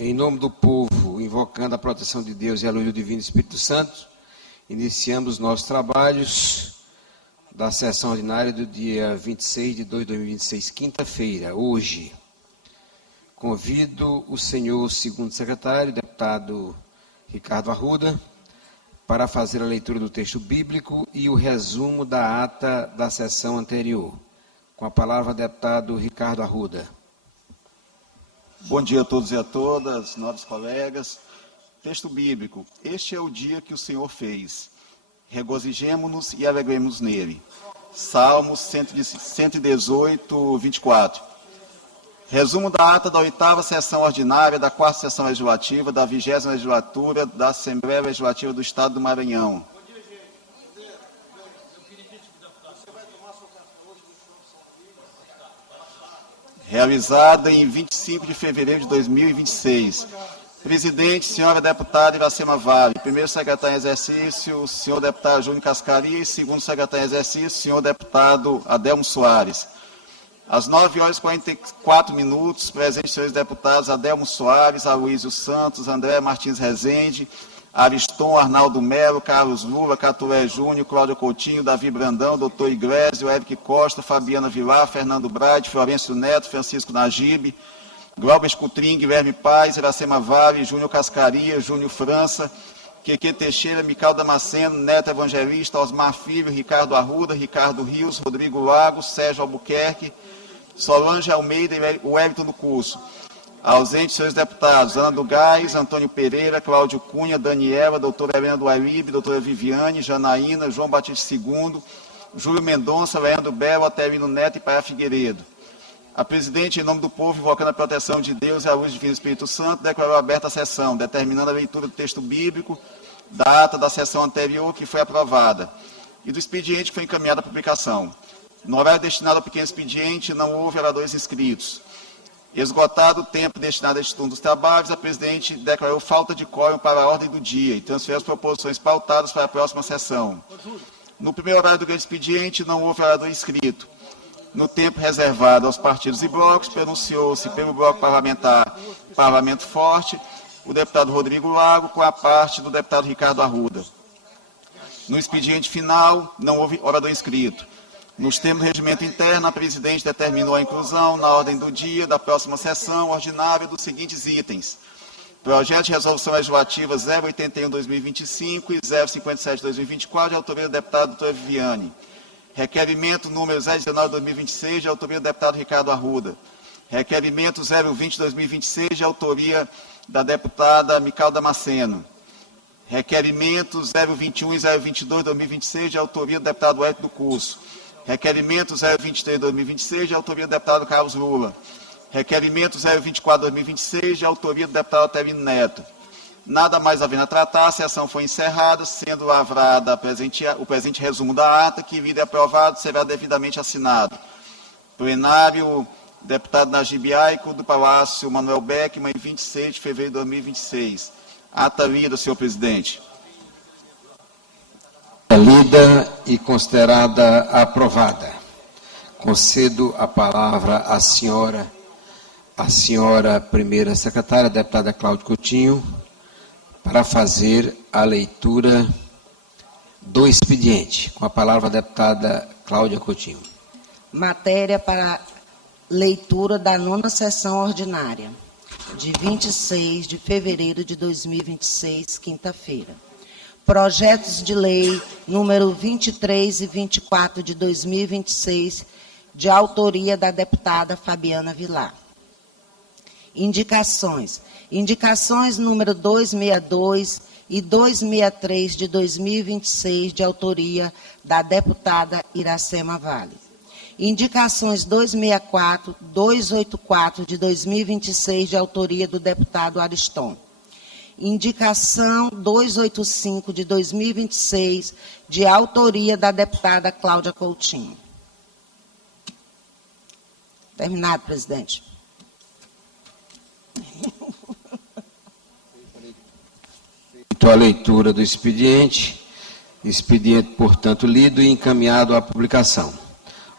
Em nome do povo, invocando a proteção de Deus e a luz do Divino Espírito Santo, iniciamos nossos trabalhos da sessão ordinária do dia 26 de 2 de 2026, quinta-feira, hoje. Convido o senhor segundo secretário, deputado Ricardo Arruda, para fazer a leitura do texto bíblico e o resumo da ata da sessão anterior. Com a palavra, deputado Ricardo Arruda. Bom dia a todos e a todas, nobres colegas. Texto bíblico. Este é o dia que o Senhor fez. Regozijemo-nos e alegremos nele. Salmos 118, 24. Resumo da ata da 8ª sessão ordinária, da 4ª sessão legislativa, da 20ª legislatura da Assembleia Legislativa do Estado do Maranhão. Realizada em 25 de fevereiro de 2026. Presidente, senhora deputada Iracema Vale. Primeiro secretário em exercício, senhor deputado Júnior Cascaria. E segundo secretário em exercício, senhor deputado Adelmo Soares. Às 9h44, presentes senhores deputados Adelmo Soares, Aloysio Santos, André Martins Rezende, Ariston, Arnaldo Melo, Carlos Lula, Catulé Júnior, Cláudio Coutinho, Davi Brandão, doutor Iglesias, Eric Costa, Fabiana Vilar, Fernando Brade, Florencio Neto, Francisco Najib, Glauber Escutrim, Guilherme Paz, Iracema Vale, Júnior Cascaria, Júnior França, Queque Teixeira, Mical Damasceno, Neto Evangelista, Osmar Filho, Ricardo Arruda, Ricardo Rios, Rodrigo Lagos, Sérgio Albuquerque, Solange Almeida e o Wellington do Curso. Ausentes, senhores deputados, Ana do Gás, Antônio Pereira, Cláudio Cunha, Daniela, doutora Helena do Airibe, doutora Viviane, Janaína, João Batista II, Júlio Mendonça, Leandro Belo, Aterino Neto e Paia Figueiredo. A presidente, em nome do povo, invocando a proteção de Deus e a luz do Divino Espírito Santo, declarou aberta a sessão, determinando a leitura do texto bíblico da ata da sessão anterior, que foi aprovada, e do expediente que foi encaminhado à publicação. No horário destinado ao pequeno expediente, não houve oradores inscritos. Esgotado o tempo destinado a este turno dos trabalhos, a presidente declarou falta de quórum para a ordem do dia e transferiu as proposições pautadas para a próxima sessão. No primeiro horário do grande expediente, não houve orador inscrito. No tempo reservado aos partidos e blocos, pronunciou-se pelo bloco parlamentar Parlamento Forte o deputado Rodrigo Lago, com a parte do deputado Ricardo Arruda. No expediente final, não houve orador inscrito. Nos termos do regimento interno, a presidente determinou a inclusão na ordem do dia da próxima sessão ordinária dos seguintes itens. Projeto de Resolução Legislativa 081-2025 e 057-2024, de autoria do deputado doutora Viviane. Requerimento número 019-2026, de autoria do deputado Ricardo Arruda. Requerimento 020-2026, de autoria da deputada Mical Damasceno. Requerimento 021 e 022-2026, de autoria do deputado Wellington do Curso. Requerimento 023-2026, de autoria do deputado Carlos Lula. Requerimento 024-2026, de autoria do deputado Aterino Neto. Nada mais havendo a tratar, a sessão foi encerrada, sendo lavrada o presente resumo da ata, que, vida aprovado, será devidamente assinado. Plenário, deputado Najib Aico, do Palácio Manuel Beckmann, em 26 de fevereiro de 2026. Ata lida, senhor presidente. Lida e considerada aprovada. Concedo a palavra à senhora primeira secretária, deputada Cláudia Coutinho, para fazer a leitura do expediente. Com a palavra a deputada Cláudia Coutinho. Matéria para leitura da 9ª sessão ordinária, de 26 de fevereiro de 2026, quinta-feira. Projetos de lei número 23 e 24 de 2026, de autoria da deputada Fabiana Vilar. Indicações. Indicações número 262 e 263 de 2026, de autoria da deputada Iracema Vale. Indicações 264, 284 de 2026, de autoria do deputado Ariston. Indicação 285 de 2026, de autoria da deputada Cláudia Coutinho. Terminado, presidente. A leitura do expediente, portanto, lido e encaminhado à publicação.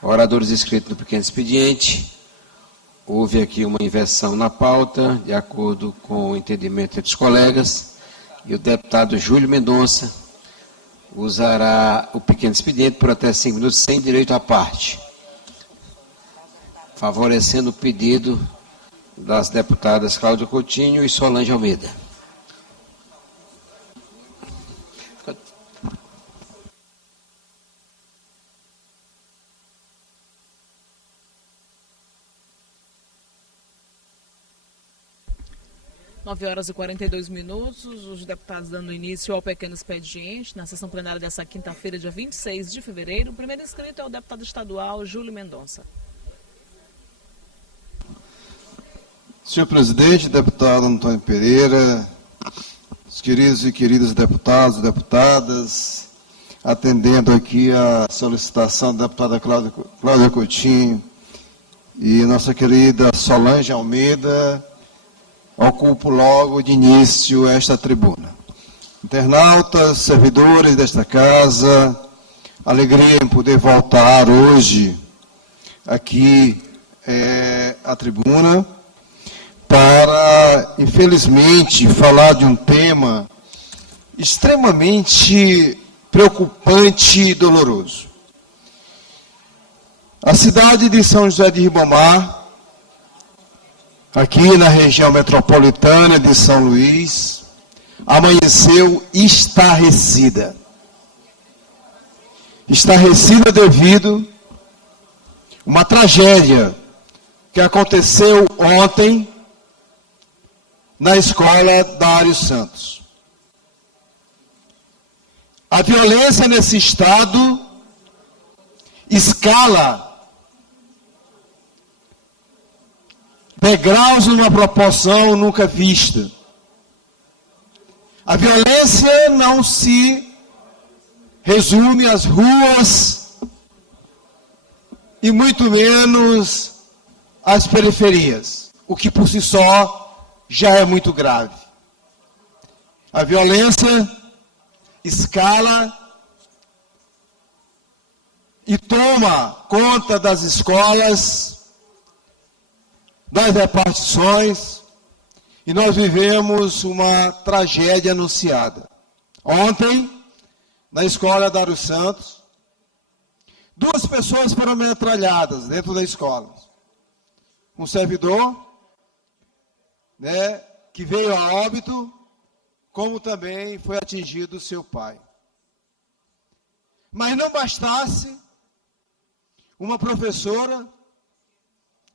Oradores inscritos no pequeno expediente, houve aqui uma inversão na pauta, de acordo com o entendimento entre os colegas, e o deputado Júlio Mendonça usará o pequeno expediente por até 5 minutos, sem direito à parte, favorecendo o pedido das deputadas Cláudia Coutinho e Solange Almeida. 9h42, os deputados dando início ao pequeno expediente na sessão plenária dessa quinta-feira, dia 26 de fevereiro. O primeiro inscrito é o deputado estadual Júlio Mendonça. Senhor presidente, deputado Antônio Pereira, os queridos e queridas deputados e deputadas, atendendo aqui a solicitação da deputada Cláudia Coutinho e nossa querida Solange Almeida, ocupo logo de início esta tribuna. Internautas, servidores desta casa, alegria em poder voltar hoje aqui à tribuna para, infelizmente, falar de um tema extremamente preocupante e doloroso. A cidade de São José de Ribamar, aqui na região metropolitana de São Luís, amanheceu estarrecida. Estarrecida devido a uma tragédia que aconteceu ontem na escola Dário Santos. A violência nesse estado escala degraus numa proporção nunca vista. A violência não se resume às ruas e muito menos às periferias, o que por si só já é muito grave. A violência escala e toma conta das escolas, das repartições, e nós vivemos uma tragédia anunciada. Ontem, na escola Dário Santos, 2 pessoas foram metralhadas dentro da escola. Um servidor, que veio a óbito, como também foi atingido seu pai. Mas não bastasse, uma professora,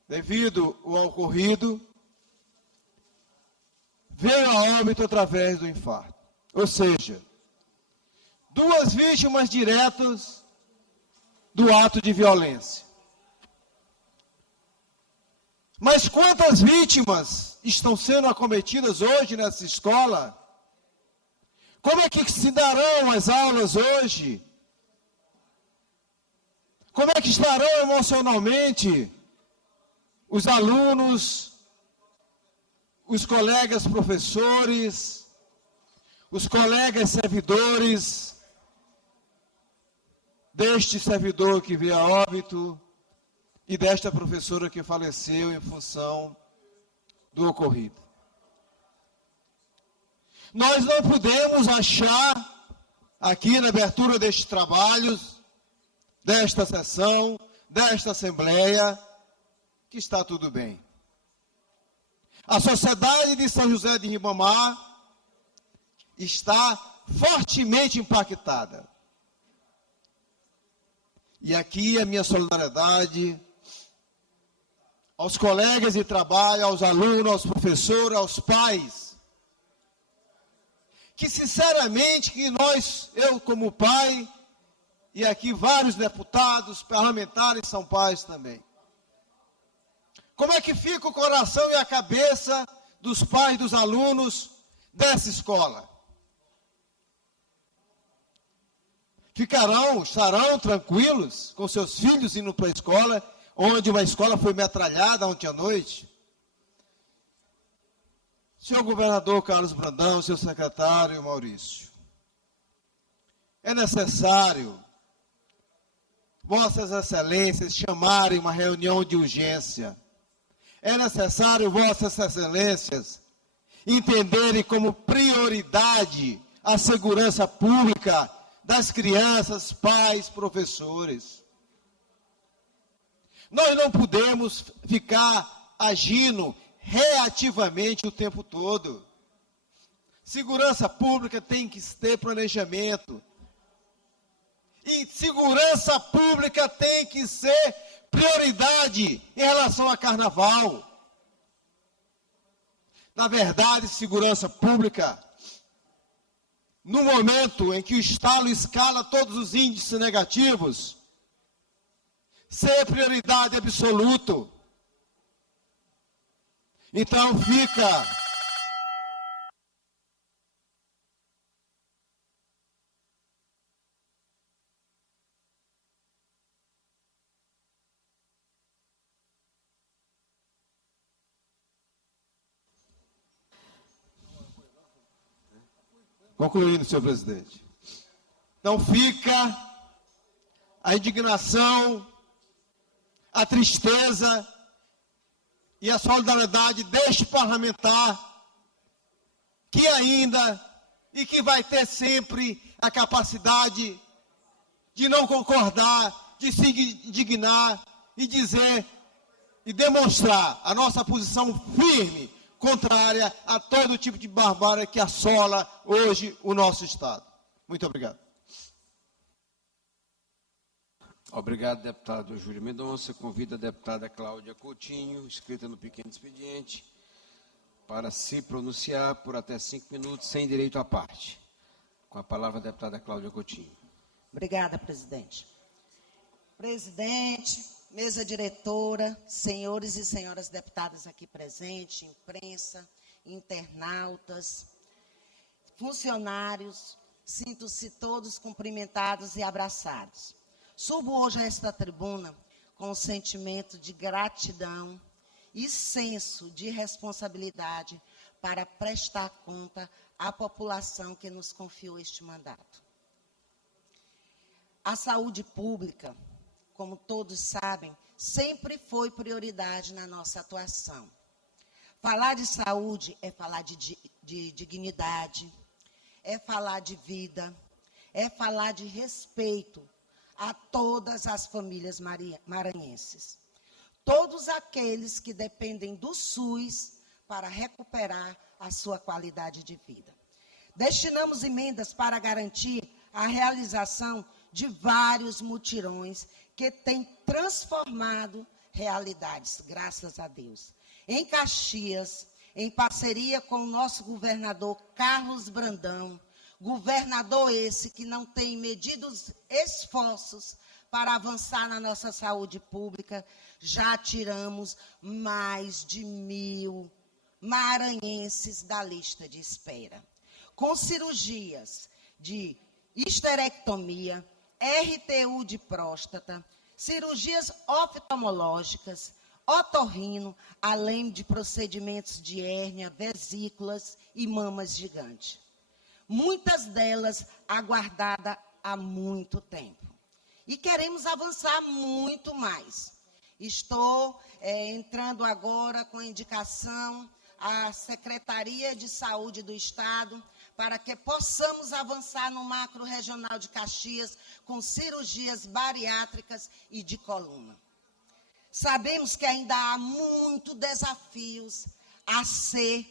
devido ao ocorrido, veio a óbito através do infarto. Ou seja, 2 vítimas diretas do ato de violência. Mas quantas vítimas estão sendo acometidas hoje nessa escola? Como é que se darão as aulas hoje? Como é que estarão emocionalmente os alunos, os colegas professores, os colegas servidores deste servidor que veio a óbito e desta professora que faleceu em função do ocorrido? Nós não podemos achar, aqui na abertura destes trabalhos, desta sessão, desta Assembleia, que está tudo bem. A sociedade de São José de Ribamar está fortemente impactada. E aqui a minha solidariedade aos colegas de trabalho, aos alunos, aos professores, aos pais, que sinceramente eu como pai, e aqui vários deputados, parlamentares são pais também. Como é que fica o coração e a cabeça dos pais dos alunos dessa escola? Estarão tranquilos com seus filhos indo para a escola, onde uma escola foi metralhada ontem à noite? Senhor governador Carlos Brandão, seu secretário Maurício, é necessário Vossas Excelências chamarem uma reunião de urgência. é necessário, Vossas Excelências, entenderem como prioridade a segurança pública das crianças, pais, professores. Nós não podemos ficar agindo reativamente o tempo todo. Segurança pública tem que ter planejamento. E segurança pública tem que ser prioridade em relação a carnaval. Na verdade, segurança pública, no momento em que o Estado escala todos os índices negativos, ser prioridade absoluta. Então fica concluindo, senhor presidente. Então fica a indignação, a tristeza e a solidariedade deste parlamentar que ainda e que vai ter sempre a capacidade de não concordar, de se indignar e dizer e demonstrar a nossa posição firme, contrária a todo tipo de barbárie que assola hoje o nosso Estado. Muito obrigado. Obrigado, deputado Júlio Mendonça. Convido a deputada Cláudia Coutinho, inscrita no pequeno expediente, para se pronunciar por até 5 minutos, sem direito à parte. Com a palavra, a deputada Cláudia Coutinho. Obrigada, presidente. Presidente, mesa diretora, senhores e senhoras deputadas aqui presentes, imprensa, internautas, funcionários, sinto-se todos cumprimentados e abraçados. Subo hoje a esta tribuna com um sentimento de gratidão e senso de responsabilidade para prestar conta à população que nos confiou este mandato. A saúde pública, como todos sabem, sempre foi prioridade na nossa atuação. Falar de saúde é falar de dignidade, é falar de vida, é falar de respeito a todas as famílias maranhenses. Todos aqueles que dependem do SUS para recuperar a sua qualidade de vida. Destinamos emendas para garantir a realização de vários mutirões que têm transformado realidades, graças a Deus. Em Caxias, em parceria com o nosso governador Carlos Brandão, governador esse que não tem medidos esforços para avançar na nossa saúde pública, já tiramos mais de 1.000 maranhenses da lista de espera. Com cirurgias de histerectomia, RTU de próstata, cirurgias oftalmológicas, otorrino, além de procedimentos de hérnia, vesículas e mamas gigantes. Muitas delas aguardadas há muito tempo. E queremos avançar muito mais. Estou entrando agora com indicação à Secretaria de Saúde do Estado para que possamos avançar no macro regional de Caxias com cirurgias bariátricas e de coluna. Sabemos que ainda há muitos desafios a ser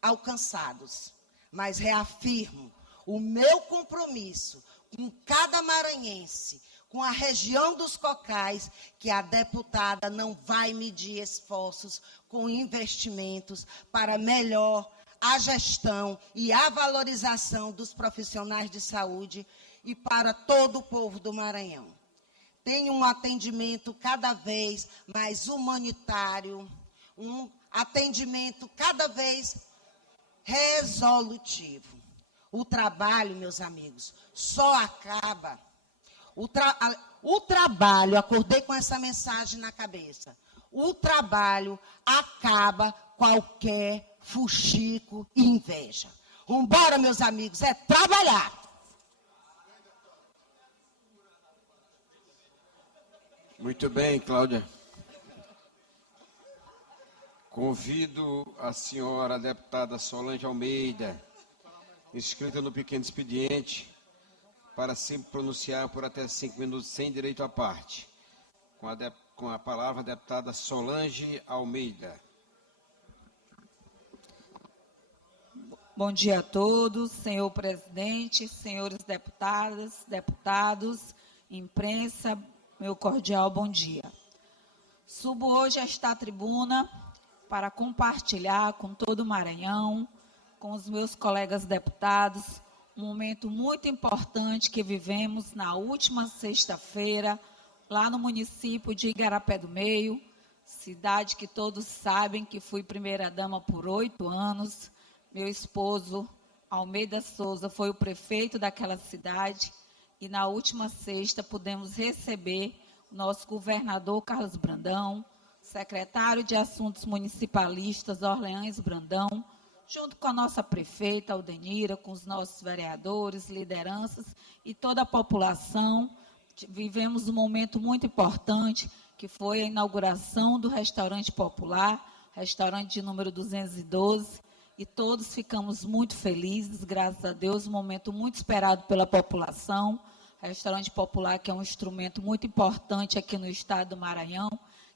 alcançados, mas reafirmo o meu compromisso com cada maranhense, com a região dos Cocais, que a deputada não vai medir esforços com investimentos para melhor a gestão e a valorização dos profissionais de saúde e para todo o povo do Maranhão. Tem um atendimento cada vez mais humanitário, um atendimento cada vez resolutivo. O trabalho, meus amigos, só acaba. O trabalho, acordei com essa mensagem na cabeça, o trabalho acaba qualquer fuxico e inveja. Vambora, meus amigos, é trabalhar. Muito bem, Cláudia. Convido a senhora deputada Solange Almeida, inscrita no pequeno expediente, para se pronunciar por até 5 minutos sem direito à parte. Com a palavra, a deputada Solange Almeida. Bom dia a todos, senhor presidente, senhores deputadas, deputados, imprensa, meu cordial bom dia. Subo hoje a esta tribuna para compartilhar com todo o Maranhão, com os meus colegas deputados, um momento muito importante que vivemos na última sexta-feira, lá no município de Igarapé do Meio, cidade que todos sabem que fui primeira-dama por 8 anos. Meu esposo, Almeida Souza, foi o prefeito daquela cidade e na última sexta pudemos receber o nosso governador Carlos Brandão, secretário de Assuntos Municipalistas Orleans Brandão, junto com a nossa prefeita Aldenira, com os nossos vereadores, lideranças e toda a população. Vivemos um momento muito importante, que foi a inauguração do restaurante popular, restaurante de número 212, e todos ficamos muito felizes, graças a Deus, um momento muito esperado pela população. Restaurante popular, que é um instrumento muito importante aqui no estado do Maranhão,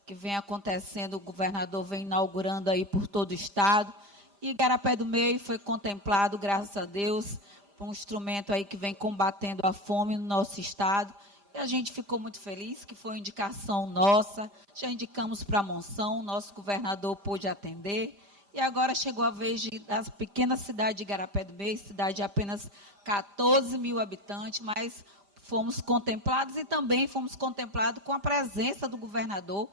que vem acontecendo, o governador vem inaugurando aí por todo o estado. E Igarapé do Meio foi contemplado, graças a Deus, por um instrumento aí que vem combatendo a fome no nosso estado. E a gente ficou muito feliz, que foi uma indicação nossa, já indicamos para a Monção, o nosso governador pôde atender. E agora chegou a vez da pequena cidade de Igarapé do Meio, cidade de apenas 14 mil habitantes, mas fomos contemplados e também fomos contemplados com a presença do governador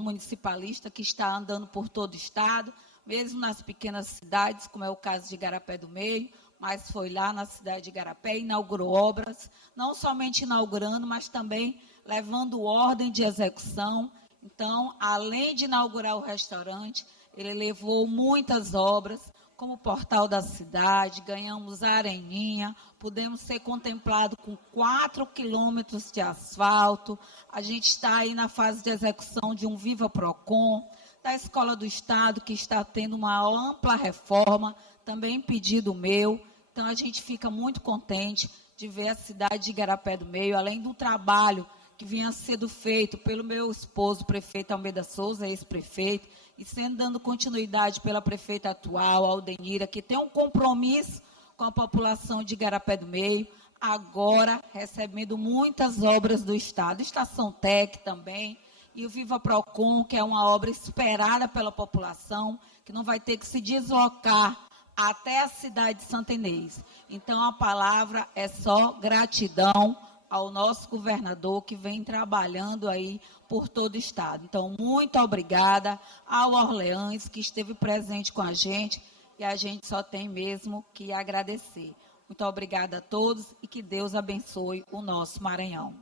municipalista, que está andando por todo o estado, mesmo nas pequenas cidades, como é o caso de Igarapé do Meio, mas foi lá na cidade de Igarapé, inaugurou obras, não somente inaugurando, mas também levando ordem de execução. Então, além de inaugurar o restaurante, ele levou muitas obras, como o Portal da Cidade, ganhamos a Areninha, pudemos ser contemplados com 4 quilômetros de asfalto, a gente está aí na fase de execução de um Viva Procon, da Escola do Estado, que está tendo uma ampla reforma, também pedido meu, então a gente fica muito contente de ver a cidade de Igarapé do Meio, além do trabalho que vinha sendo feito pelo meu esposo, prefeito Almeida Souza, ex-prefeito, e sendo dando continuidade pela prefeita atual, Aldenira, que tem um compromisso com a população de Igarapé do Meio, agora recebendo muitas obras do Estado, Estação Tec também, e o Viva Procon, que é uma obra esperada pela população, que não vai ter que se deslocar até a cidade de Santa Inês. Então, a palavra é só gratidão ao nosso governador, que vem trabalhando aí por todo o estado. Então, muito obrigada ao Orleans, que esteve presente com a gente, e a gente só tem mesmo que agradecer. Muito obrigada a todos e que Deus abençoe o nosso Maranhão.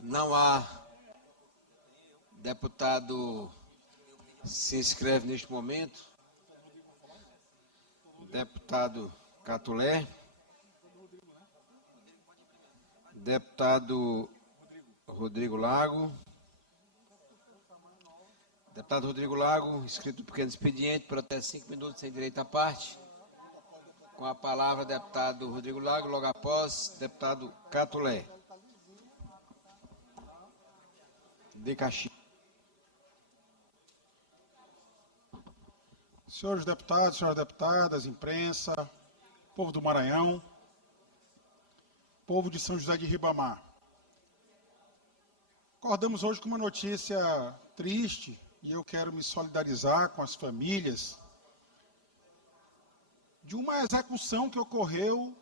Não há deputado se inscreve neste momento. Deputado Catulé. Deputado Rodrigo Lago. Deputado Rodrigo Lago, inscrito no pequeno expediente, por até 5 minutos sem direito à parte. Com a palavra, deputado Rodrigo Lago, logo após, deputado Catulé. De Caxias. Senhores deputados, senhoras deputadas, imprensa, povo do Maranhão, povo de São José de Ribamar. Acordamos hoje com uma notícia triste e eu quero me solidarizar com as famílias de uma execução que ocorreu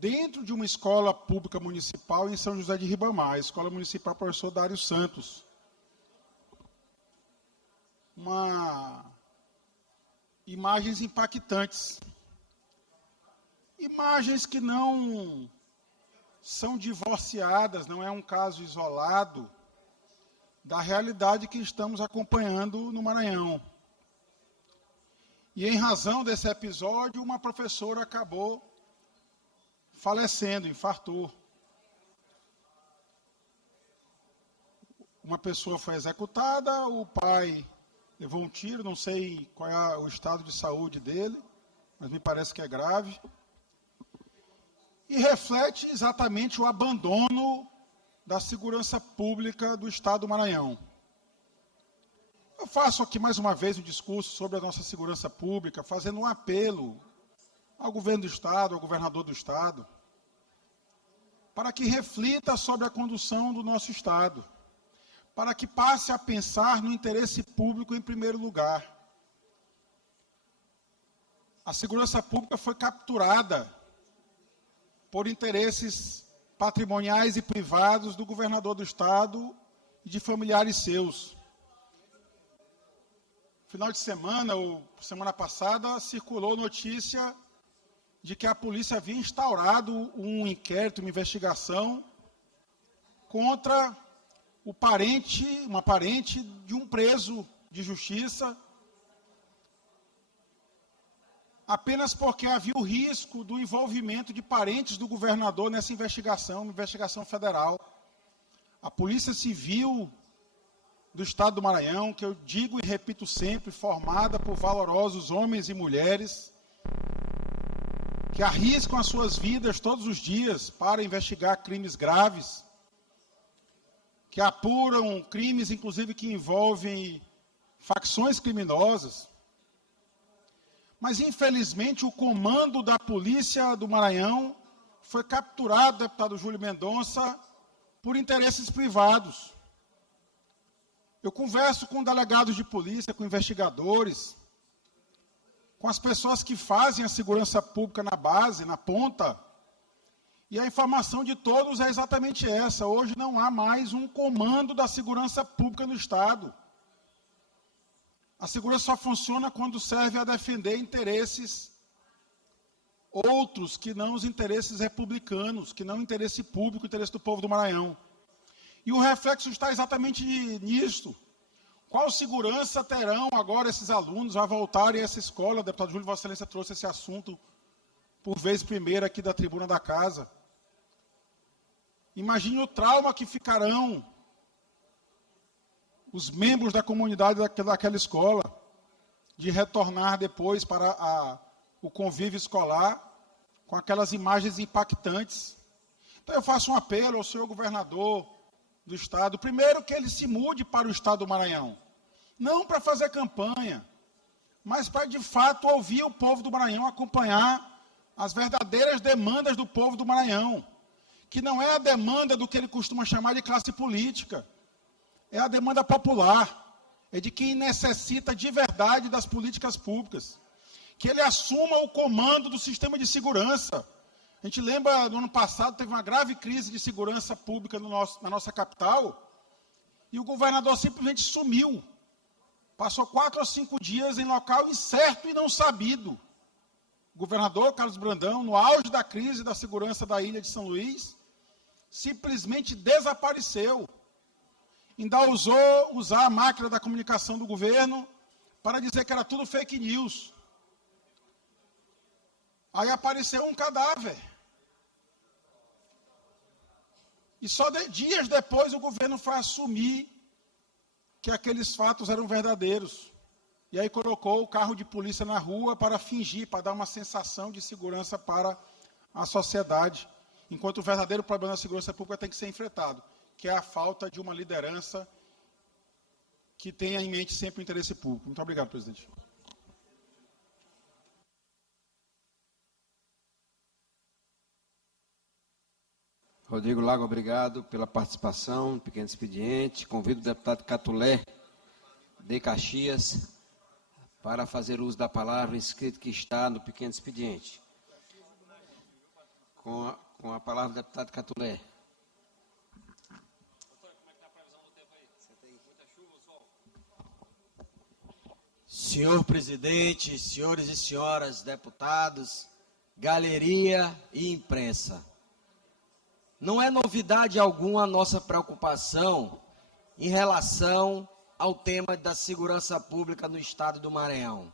dentro de uma escola pública municipal em São José de Ribamar, a Escola Municipal Professor Dário Santos. Imagens impactantes. Imagens que não são divorciadas, não é um caso isolado da realidade que estamos acompanhando no Maranhão. E em razão desse episódio, uma professora acabou falecendo, infartou. Uma pessoa foi executada, o pai levou um tiro, não sei qual é o estado de saúde dele, mas me parece que é grave. E reflete exatamente o abandono da segurança pública do Estado do Maranhão. Eu faço aqui mais uma vez um discurso sobre a nossa segurança pública, fazendo um apelo ao governo do Estado, ao governador do Estado, para que reflita sobre a condução do nosso Estado, para que passe a pensar no interesse público em primeiro lugar. A segurança pública foi capturada por interesses patrimoniais e privados do governador do Estado e de familiares seus. Final de semana, ou semana passada, circulou notícia de que a polícia havia instaurado um inquérito, uma investigação contra uma parente de um preso de justiça, apenas porque havia o risco do envolvimento de parentes do governador nessa investigação, uma investigação federal. A Polícia Civil do Estado do Maranhão, que eu digo e repito sempre, formada por valorosos homens e mulheres, que arriscam as suas vidas todos os dias para investigar crimes graves, que apuram crimes, inclusive, que envolvem facções criminosas. Mas, infelizmente, o comando da Polícia do Maranhão foi capturado, deputado Júlio Mendonça, por interesses privados. Eu converso com delegados de polícia, com investigadores, com as pessoas que fazem a segurança pública na base, na ponta, e a informação de todos é exatamente essa. Hoje não há mais um comando da segurança pública no Estado. A segurança só funciona quando serve a defender interesses outros que não os interesses republicanos, que não o interesse público, o interesse do povo do Maranhão. E o reflexo está exatamente nisto. Qual segurança terão agora esses alunos a voltarem a essa escola? O deputado Júlio Vossa Excelência trouxe esse assunto por vez primeira aqui da tribuna da casa. Imagine o trauma que ficarão os membros da comunidade daquela escola, de retornar depois para o convívio escolar com aquelas imagens impactantes. Então eu faço um apelo ao senhor governador do Estado, primeiro que ele se mude para o Estado do Maranhão, não para fazer campanha, mas para de fato ouvir o povo do Maranhão, acompanhar as verdadeiras demandas do povo do Maranhão, que não é a demanda do que ele costuma chamar de classe política, é a demanda popular, é de quem necessita de verdade das políticas públicas, que ele assuma o comando do sistema de segurança. A gente lembra, no ano passado, teve uma grave crise de segurança pública na nossa capital, e o governador simplesmente sumiu. Passou 4 ou 5 dias em local incerto e não sabido. O governador Carlos Brandão, no auge da crise da segurança da ilha de São Luís, simplesmente desapareceu. Ainda ousou usar a máquina da comunicação do governo para dizer que era tudo fake news. Aí apareceu um cadáver. E só dias depois o governo foi assumir que aqueles fatos eram verdadeiros. E aí colocou o carro de polícia na rua para fingir, para dar uma sensação de segurança para a sociedade. Enquanto o verdadeiro problema da segurança pública tem que ser enfrentado, que é a falta de uma liderança que tenha em mente sempre o interesse público. Muito obrigado, presidente. Rodrigo Lago, obrigado pela participação no pequeno expediente. Convido o deputado Catulé de Caxias para fazer uso da palavra escrito que está no pequeno expediente. Com a palavra, o deputado Catulé. Senhor presidente, senhores e senhoras deputados, galeria e imprensa. Não é novidade alguma a nossa preocupação em relação ao tema da segurança pública no Estado do Maranhão.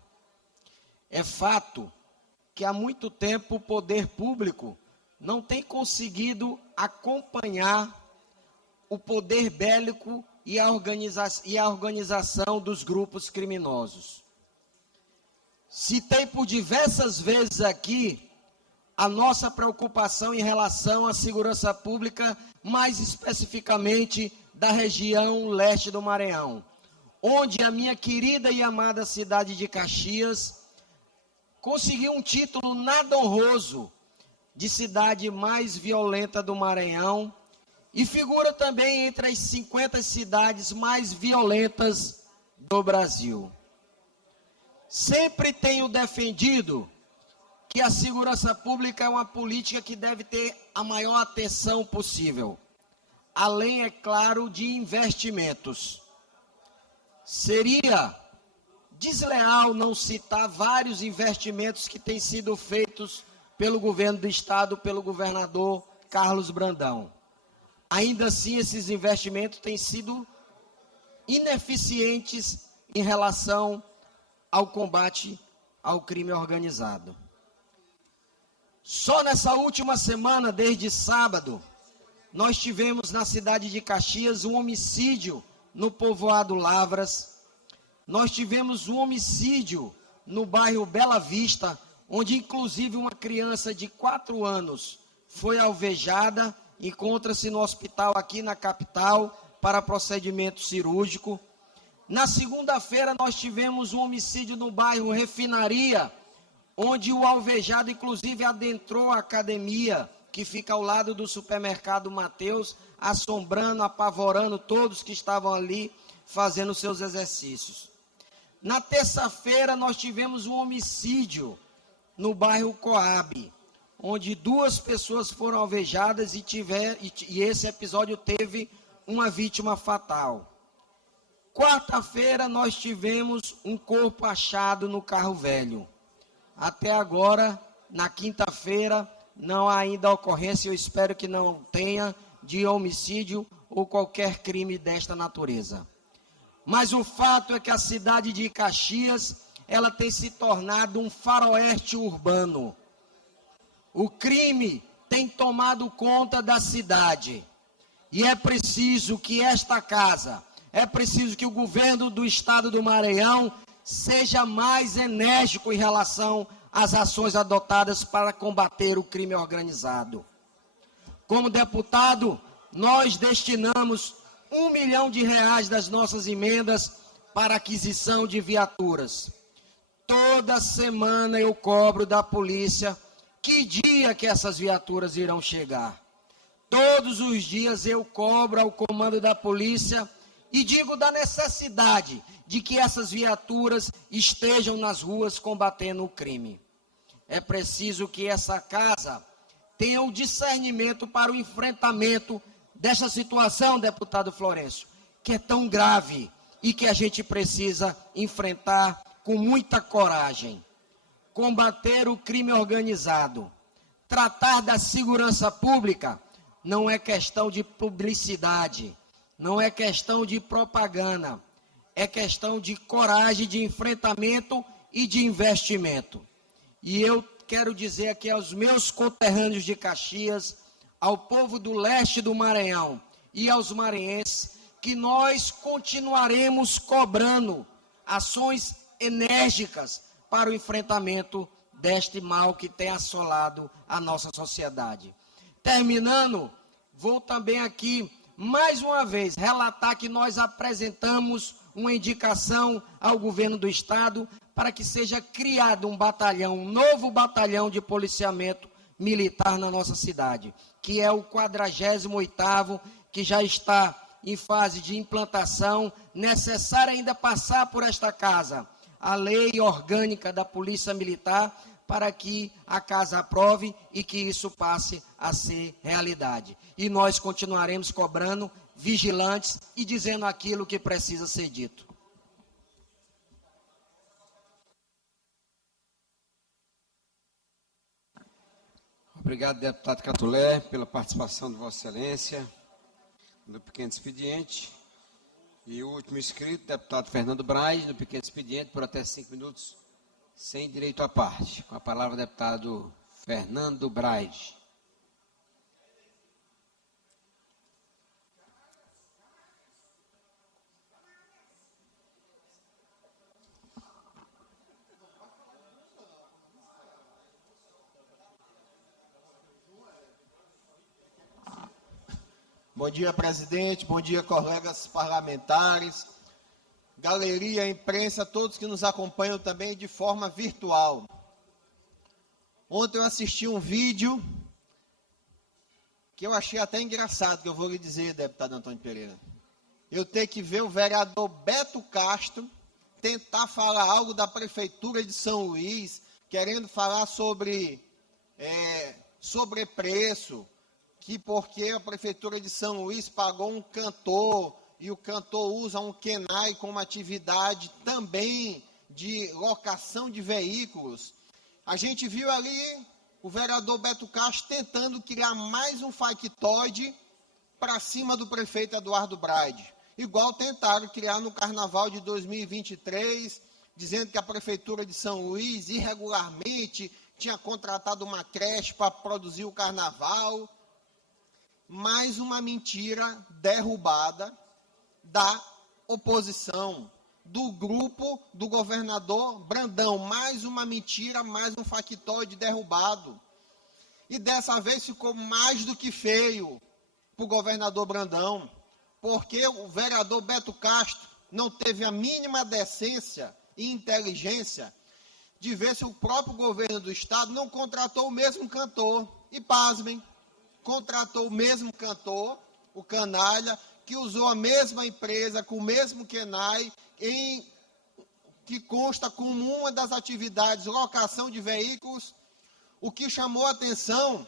É fato que há muito tempo o poder público não tem conseguido acompanhar o poder bélico e a organização dos grupos criminosos. Citei por diversas vezes aqui a nossa preocupação em relação à segurança pública, mais especificamente da região leste do Maranhão, onde a minha querida e amada cidade de Caxias conseguiu um título nada honroso de cidade mais violenta do Maranhão e figura também entre as 50 cidades mais violentas do Brasil. Sempre tenho defendido que a segurança pública é uma política que deve ter a maior atenção possível, além, é claro, de investimentos. Seria desleal não citar vários investimentos que têm sido feitos pelo governo do estado, pelo governador Carlos Brandão. Ainda assim, esses investimentos têm sido ineficientes em relação ao combate ao crime organizado. Só nessa última semana, desde sábado, nós tivemos na cidade de Caxias um homicídio no povoado Lavras. Nós tivemos um homicídio no bairro Bela Vista, onde inclusive uma criança de 4 anos foi alvejada, encontra-se no hospital aqui na capital para procedimento cirúrgico. Na segunda-feira nós tivemos um homicídio no bairro Refinaria, onde o alvejado inclusive adentrou a academia, que fica ao lado do supermercado Mateus, assombrando, apavorando todos que estavam ali fazendo seus exercícios. Na terça-feira nós tivemos um homicídio no bairro Coab, onde 2 pessoas foram alvejadas e esse episódio teve uma vítima fatal. Quarta-feira nós tivemos um corpo achado no carro velho. Até agora, na quinta-feira, não há ainda ocorrência, eu espero que não tenha, de homicídio ou qualquer crime desta natureza. Mas o fato é que a cidade de Caxias, ela tem se tornado um faroeste urbano. O crime tem tomado conta da cidade. E é preciso que esta casa, é preciso que o governo do estado do Maranhão seja mais enérgico em relação às ações adotadas para combater o crime organizado. Como deputado, nós destinamos R$1 milhão das nossas emendas para aquisição de viaturas. Toda semana eu cobro da polícia que dia que essas viaturas irão chegar. Todos os dias eu cobro ao comando da polícia e digo da necessidade de que essas viaturas estejam nas ruas combatendo o crime. É preciso que essa casa tenha o discernimento para o enfrentamento dessa situação, deputado Florencio, que é tão grave e que a gente precisa enfrentar com muita coragem. Combater o crime organizado, tratar da segurança pública, não é questão de publicidade, não é questão de propaganda, é questão de coragem, de enfrentamento e de investimento. E eu quero dizer aqui aos meus conterrâneos de Caxias, ao povo do leste do Maranhão e aos maranhenses, que nós continuaremos cobrando ações enérgicas para o enfrentamento deste mal que tem assolado a nossa sociedade. Terminando, vou também aqui, mais uma vez, relatar que nós apresentamos uma indicação ao governo do estado para que seja criado um batalhão, um novo batalhão de policiamento militar na nossa cidade, que é o 48º, que já está em fase de implantação, necessário ainda passar por esta casa a lei orgânica da Polícia Militar, para que a casa aprove e que isso passe a ser realidade. E nós continuaremos cobrando, vigilantes e dizendo aquilo que precisa ser dito. Obrigado, deputado Catulé, pela participação de Vossa Excelência no pequeno expediente. E o último inscrito, deputado Fernando Braz, no pequeno expediente, por até 5 minutos, Sem direito à parte. Com a palavra o deputado Fernando Braide. Bom dia, presidente. Bom dia, colegas parlamentares, galeria, imprensa, todos que nos acompanham também de forma virtual. Ontem eu assisti um vídeo que eu achei até engraçado, que eu vou lhe dizer, deputado Antônio Pereira. Eu tenho que ver o vereador Beto Castro tentar falar algo da Prefeitura de São Luís, querendo falar sobre sobrepreço, que porque a Prefeitura de São Luís pagou um cantor, e o cantor usa um KENAI como atividade também de locação de veículos. A gente viu ali o vereador Beto Castro tentando criar mais um factoide para cima do prefeito Eduardo Braide. Igual tentaram criar no Carnaval de 2023, dizendo que a Prefeitura de São Luís irregularmente tinha contratado uma creche para produzir o Carnaval. Mais uma mentira derrubada da oposição, do grupo do governador Brandão. Mais uma mentira, mais um factoide derrubado. E dessa vez ficou mais do que feio para o governador Brandão, porque o vereador Beto Castro não teve a mínima decência e inteligência de ver se o próprio governo do estado não contratou o mesmo cantor. E pasmem, contratou o mesmo cantor, o Canalha, que usou a mesma empresa, com o mesmo KENAI, que consta como uma das atividades locação de veículos. O que chamou a atenção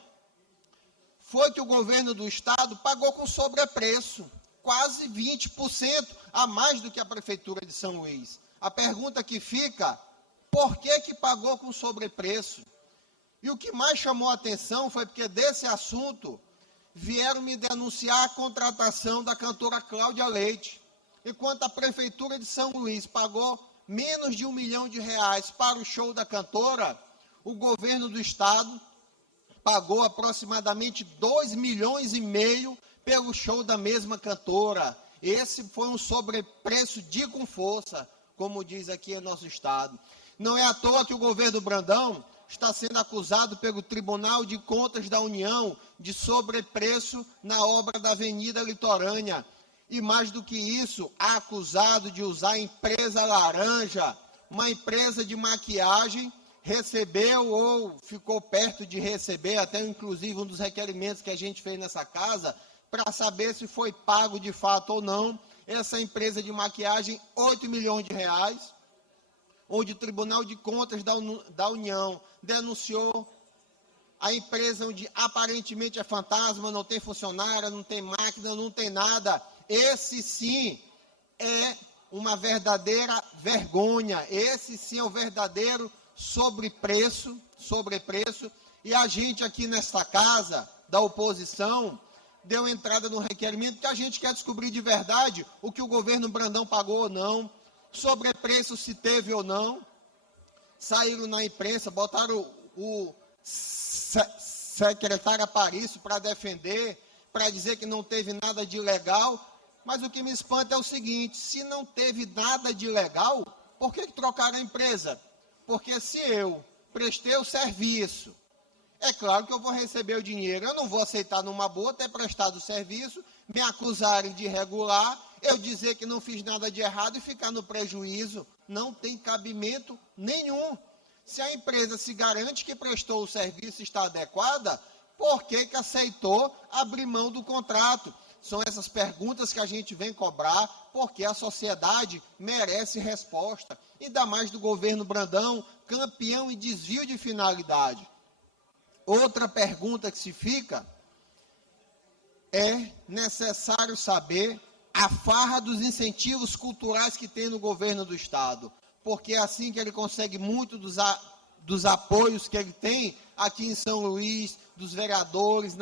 foi que o governo do estado pagou com sobrepreço, quase 20% a mais do que a Prefeitura de São Luís. A pergunta que fica, por que pagou com sobrepreço? E o que mais chamou a atenção foi porque desse assunto vieram me denunciar a contratação da cantora Cláudia Leite. Enquanto a Prefeitura de São Luís pagou menos de R$1 milhão para o show da cantora, o governo do estado pagou aproximadamente R$2,5 milhões pelo show da mesma cantora. Esse foi um sobrepreço de com força, como diz aqui em nosso estado. Não é à toa que o governo Brandão está sendo acusado pelo Tribunal de Contas da União de sobrepreço na obra da Avenida Litorânea. E mais do que isso, acusado de usar a empresa laranja, uma empresa de maquiagem, recebeu ou ficou perto de receber, até inclusive um dos requerimentos que a gente fez nessa casa, para saber se foi pago de fato ou não, essa empresa de maquiagem, R$8 milhões, onde o Tribunal de Contas da União denunciou a empresa onde aparentemente é fantasma, não tem funcionária, não tem máquina, não tem nada. Esse sim é uma verdadeira vergonha, esse sim é o verdadeiro sobrepreço, e a gente aqui nesta casa da oposição deu entrada no requerimento que a gente quer descobrir de verdade o que o governo Brandão pagou ou não, sobrepreço se teve ou não. Saíram na imprensa, botaram o secretário Aparício para defender, para dizer que não teve nada de ilegal, mas o que me espanta é o seguinte, se não teve nada de ilegal, por que trocaram a empresa? Porque se eu prestei o serviço, é claro que eu vou receber o dinheiro, eu não vou aceitar numa boa ter prestado o serviço, me acusarem de irregular, eu dizer que não fiz nada de errado e ficar no prejuízo, não tem cabimento nenhum. Se a empresa se garante que prestou o serviço e está adequada, por que aceitou abrir mão do contrato? São essas perguntas que a gente vem cobrar, porque a sociedade merece resposta. Ainda mais do governo Brandão, campeão em desvio de finalidade. Outra pergunta que se fica é necessário saber a farra dos incentivos culturais que tem no governo do estado, porque é assim que ele consegue muito dos apoios que ele tem aqui em São Luís, dos vereadores,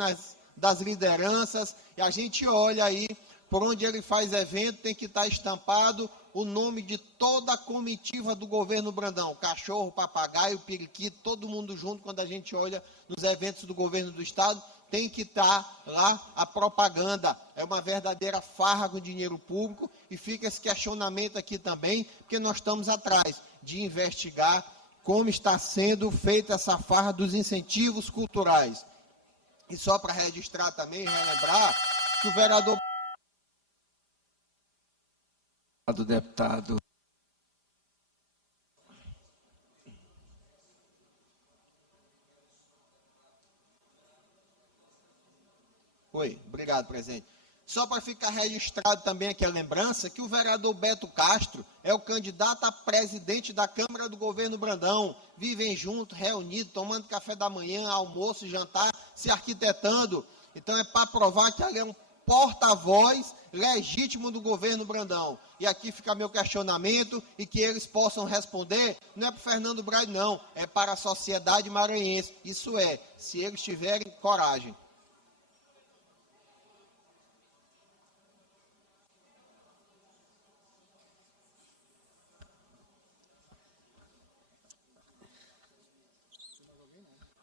das lideranças, e a gente olha aí, por onde ele faz evento, tem que estar estampado o nome de toda a comitiva do governo Brandão, cachorro, papagaio, periquito, todo mundo junto, quando a gente olha nos eventos do governo do estado, tem que estar lá a propaganda. É uma verdadeira farra com dinheiro público, e fica esse questionamento aqui também, porque nós estamos atrás de investigar como está sendo feita essa farra dos incentivos culturais. E só para registrar também, relembrar, que o vereador... Do deputado. Oi, obrigado, presidente. Só para ficar registrado também aqui a lembrança, que o vereador Beto Castro é o candidato a presidente da Câmara do Governo Brandão. Vivem juntos, reunidos, tomando café da manhã, almoço, jantar, se arquitetando. Então é para provar que ele é um porta-voz legítimo do governo Brandão. E aqui fica meu questionamento, e que eles possam responder, não é para o Fernando Braga, não, é para a sociedade maranhense. Isso é, se eles tiverem coragem.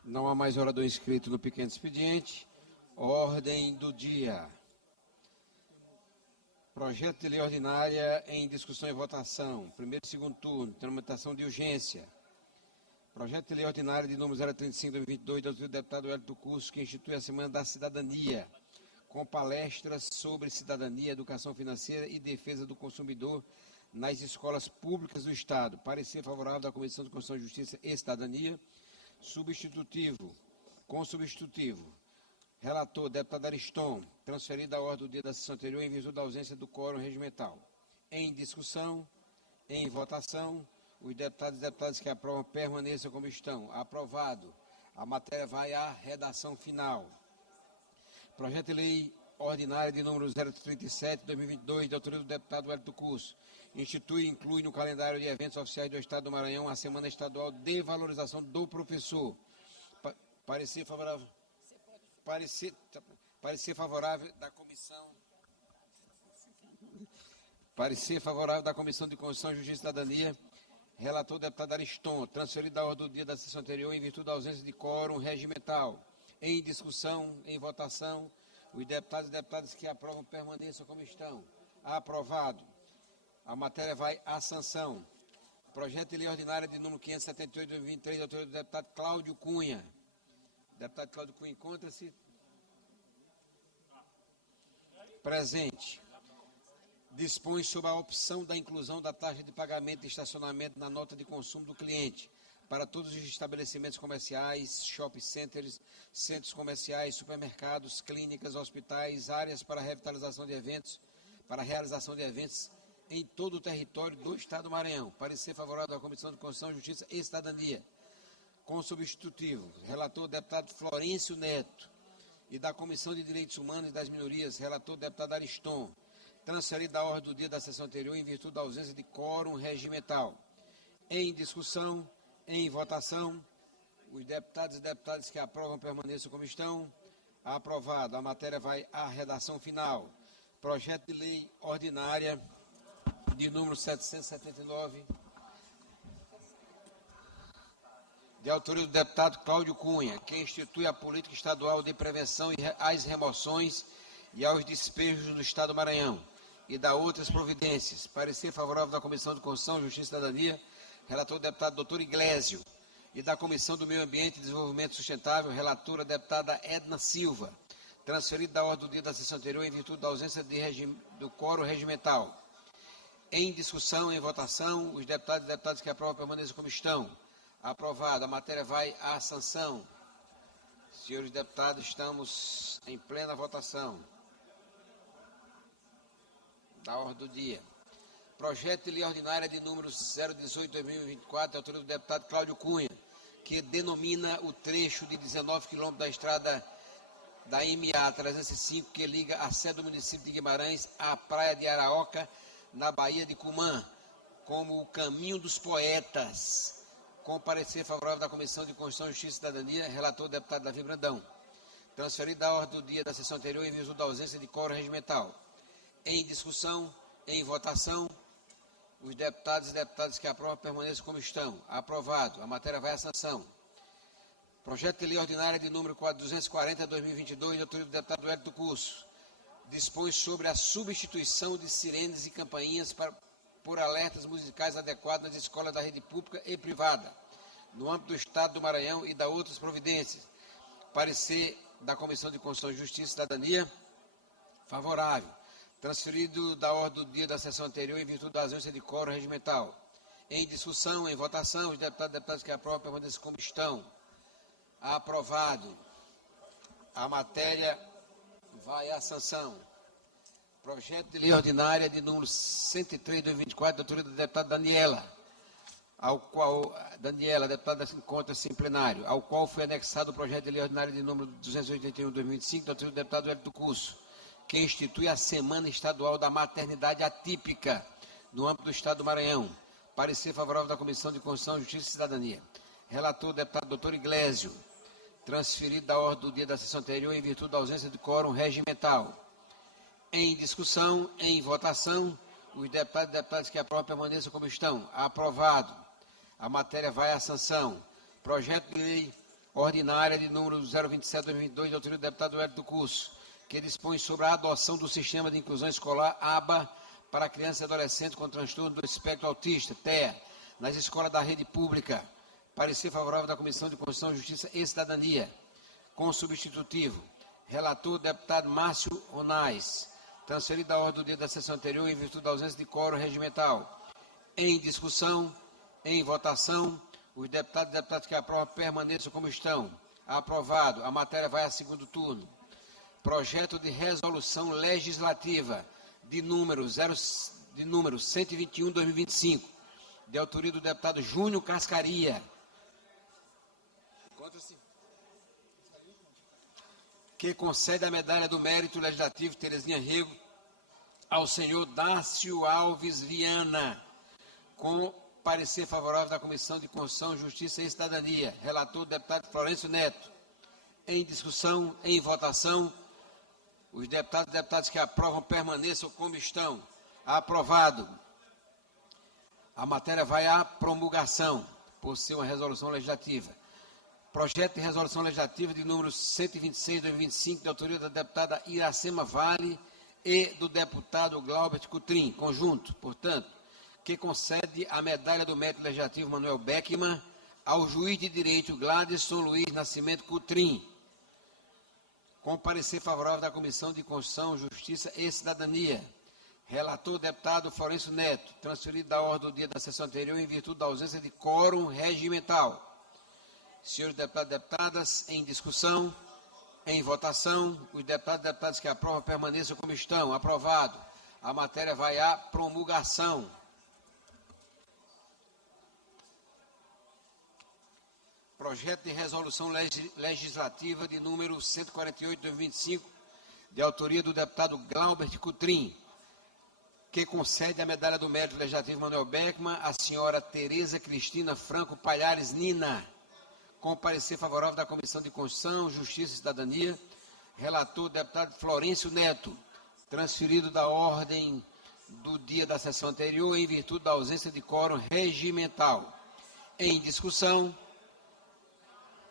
Não há mais orador inscrito no pequeno expediente. Ordem do dia. Projeto de lei ordinária em discussão e votação. Primeiro e segundo turno. Tramitação de urgência. Projeto de lei ordinária de número 035/2022, do deputado Wellington Curso, que institui a Semana da Cidadania, com palestras sobre cidadania, educação financeira e defesa do consumidor nas escolas públicas do Estado. Parecer favorável da Comissão de Constituição, Justiça e Cidadania. Substitutivo. Com substitutivo. Relator, deputado Ariston, transferido à ordem do dia da sessão anterior em virtude da ausência do quórum regimental. Em discussão, em votação, os deputados e deputadas que aprovam permaneçam como estão. Aprovado. A matéria vai à redação final. Projeto de lei ordinária de número 037/2022, de autoria do deputado Wellington Curso. Institui e inclui no calendário de eventos oficiais do Estado do Maranhão a Semana Estadual de Valorização do Professor. Parecer favorável. Parecer favorável da comissão. Parecer favorável da Comissão de Constituição, Justiça e Cidadania. Relator, deputado Ariston, transferido da ordem do dia da sessão anterior em virtude da ausência de quórum regimental. Em discussão, em votação, os deputados e deputadas que aprovam permaneçam como estão. Aprovado. A matéria vai à sanção. Projeto de lei ordinária de número 578/2023, de autoria do deputado Cláudio Cunha. Deputado Cláudio Cunha, encontra-se. Presente. Dispõe sobre a opção da inclusão da taxa de pagamento de estacionamento na nota de consumo do cliente para todos os estabelecimentos comerciais, shopping centers, centros comerciais, supermercados, clínicas, hospitais, áreas para revitalização de eventos, para realização de eventos em todo o território do Estado do Maranhão. Parecer favorável da Comissão de Constituição, Justiça e Cidadania. Com substitutivo, relator deputado Florencio Neto. E da Comissão de Direitos Humanos e das Minorias, relator deputado Ariston. Transferido da ordem do dia da sessão anterior em virtude da ausência de quórum regimental. Em discussão, em votação, os deputados e deputadas que aprovam permaneçam como estão. Aprovado. A matéria vai à redação final. Projeto de lei ordinária de número 779, de autoria do deputado Cláudio Cunha, que institui a política estadual de prevenção às remoções e aos despejos do Estado do Maranhão e da outras providências. Parecer favorável da Comissão de Constituição, Justiça e Cidadania, relator o deputado doutor Iglesio, e da Comissão do Meio Ambiente e Desenvolvimento Sustentável, relatora a deputada Edna Silva, transferido da ordem do dia da sessão anterior em virtude da ausência do quórum regimental. Em discussão, em votação, os deputados e deputadas que aprovam permaneçam como estão. Aprovado. A matéria vai à sanção. Senhores deputados, estamos em plena votação da ordem do dia. Projeto de lei ordinária de número 018/2024, de autoria do deputado Cláudio Cunha, que denomina o trecho de 19 quilômetros da estrada da MA 305, que liga a sede do município de Guimarães à praia de Araoca, na Baía de Cumã, como o caminho dos poetas, com parecer favorável da Comissão de Constituição, Justiça e Cidadania, relator o deputado Davi Brandão. Transferido da ordem do dia da sessão anterior em virtude da ausência de quórum regimental. Em discussão, em votação, Os deputados e deputadas que aprovam permaneçam como estão. Aprovado. A matéria vai à sanção. Projeto de lei ordinária de número 240/2022, de autoria do deputado Hélio do Curso. Dispõe sobre a substituição de sirenes e campainhas por alertas musicais adequados nas escolas da rede pública e privada, no âmbito do Estado do Maranhão e da outras providências. Parecer da Comissão de Constituição, Justiça e Cidadania, favorável. Transferido da ordem do dia da sessão anterior em virtude da ausência de quórum regimental. Em discussão, em votação, os deputados e deputadas que aprovam permanecem como estão. Aprovado. A matéria vai à sanção. Projeto de lei ordinária de número 103/2024, da autoria da deputada Daniela, a deputada encontra-se em plenário, ao qual foi anexado o projeto de lei ordinária de número 281/2025, da autoria do deputado Hélio do Curso, que institui a Semana Estadual da Maternidade Atípica, no âmbito do Estado do Maranhão. Parecer favorável da Comissão de Constituição, Justiça e Cidadania. Relator, deputado Dr. Iglesio. Transferido da ordem do dia da sessão anterior em virtude da ausência de quórum regimental. Em discussão, em votação, os deputados e deputadas que aprovam permaneçam como estão. Aprovado. A matéria vai à sanção. Projeto de lei ordinária de número 027/2022, de autoria do deputado Hélio do Curso, que dispõe sobre a adoção do Sistema de Inclusão Escolar, ABA, para crianças e adolescentes com transtorno do espectro autista, TEA, nas escolas da rede pública. Parecer favorável da Comissão de Constituição, Justiça e Cidadania. Com substitutivo. Relator, deputado Márcio Ronais. Transferido da ordem do dia da sessão anterior em virtude da ausência de quórum regimental. Em discussão, em votação, os deputados e deputadas que aprovam permaneçam como estão. Aprovado. A matéria vai a segundo turno. Projeto de resolução legislativa de número 121/2025, de autoria do deputado Júnior Cascaria. Que concede a medalha do mérito legislativo Terezinha Rego ao senhor Dácio Alves Viana, com parecer favorável da Comissão de Constituição, Justiça e Cidadania. Relator, deputado Florencio Neto. Em discussão, em votação, os deputados e deputadas que aprovam permaneçam como estão. Aprovado. A matéria vai à promulgação, por ser uma resolução legislativa. Projeto de resolução legislativa de número 126/2025, de autoria da deputada Iracema Vale e do deputado Glaubert Cutrim, conjunto, portanto, que concede a medalha do mérito legislativo Manuel Beckman ao juiz de direito Gladson Luiz Nascimento Cutrim, com parecer favorável da Comissão de Constituição, Justiça e Cidadania. Relator, deputado Florencio Neto, transferido da ordem do dia da sessão anterior em virtude da ausência de quórum regimental. Senhores deputados e deputadas, em discussão, em votação, os deputados e deputadas que aprovam permaneçam como estão. Aprovado. A matéria vai à promulgação. Projeto de resolução legislativa de número 148/2025, de autoria do deputado Glaubert Cutrim, que concede a medalha do mérito legislativo Manuel Beckman à senhora Tereza Cristina Franco Palhares Nina, com parecer favorável da Comissão de Constituição, Justiça e Cidadania. Relator, deputado Florencio Neto, transferido da ordem do dia da sessão anterior em virtude da ausência de quórum regimental. Em discussão,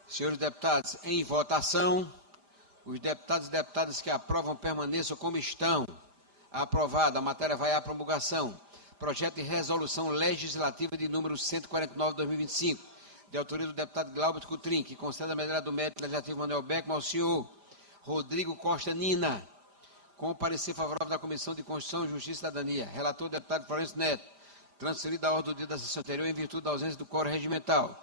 senhores deputados, em votação, os deputados e deputadas que aprovam permaneçam como estão. Aprovada. A matéria vai à promulgação. Projeto de resolução legislativa de número 149/2025, de autoria do deputado Glaubert Cutrim, que concede a medalha do mérito legislativo Manuel Beckman ao senhor Rodrigo Costa Nina, com parecer favorável da Comissão de Constituição, Justiça e Cidadania. Relator, deputado Florencio Neto, transferido da ordem do dia da sessão anterior em virtude da ausência do quórum regimental.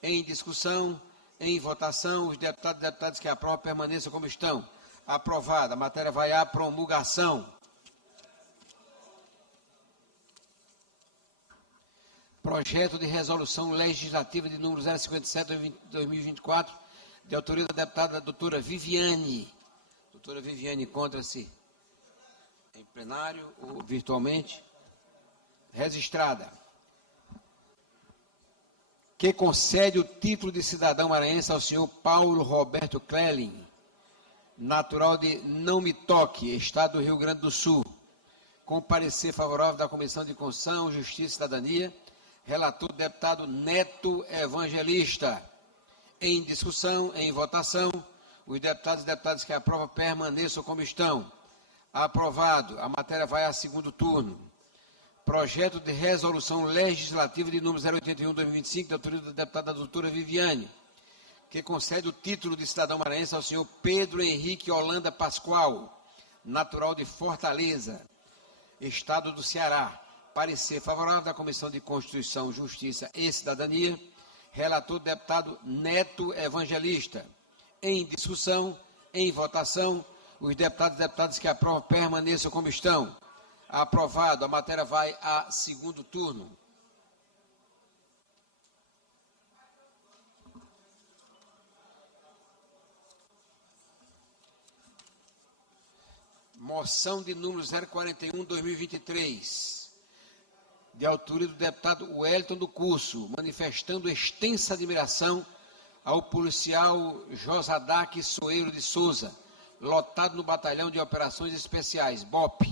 Em discussão, em votação, os deputados e deputadas que aprovam permaneçam como estão. Aprovada. A matéria vai à promulgação. Projeto de resolução legislativa de número 057/2024, de autoria da deputada doutora Viviane. Doutora Viviane encontra-se em plenário ou virtualmente. Registrada. Que concede o título de cidadão maranhense ao senhor Paulo Roberto Clelin, natural de Não Me Toque, Estado do Rio Grande do Sul, Com parecer favorável da Comissão de Constituição, Justiça e Cidadania, relator deputado Neto Evangelista. Em discussão, em votação, os deputados e deputadas que aprovam permaneçam como estão. Aprovado. A matéria vai a segundo turno. Projeto de resolução legislativa de número 081/2025, da autoria da deputada doutora Viviane, que concede o título de cidadão maranhense ao senhor Pedro Henrique Holanda Pascoal, natural de Fortaleza, Estado do Ceará. Parecer favorável da Comissão de Constituição, Justiça e Cidadania. Relator deputado Neto Evangelista. Em discussão, em votação, os deputados e deputadas que aprovam permaneçam como estão. Aprovado. A matéria vai a segundo turno. Moção de número 041/2023. De autoria do deputado Wellington do Curso, manifestando extensa admiração ao policial Josadaque Soeiro de Souza, lotado no Batalhão de Operações Especiais, BOP,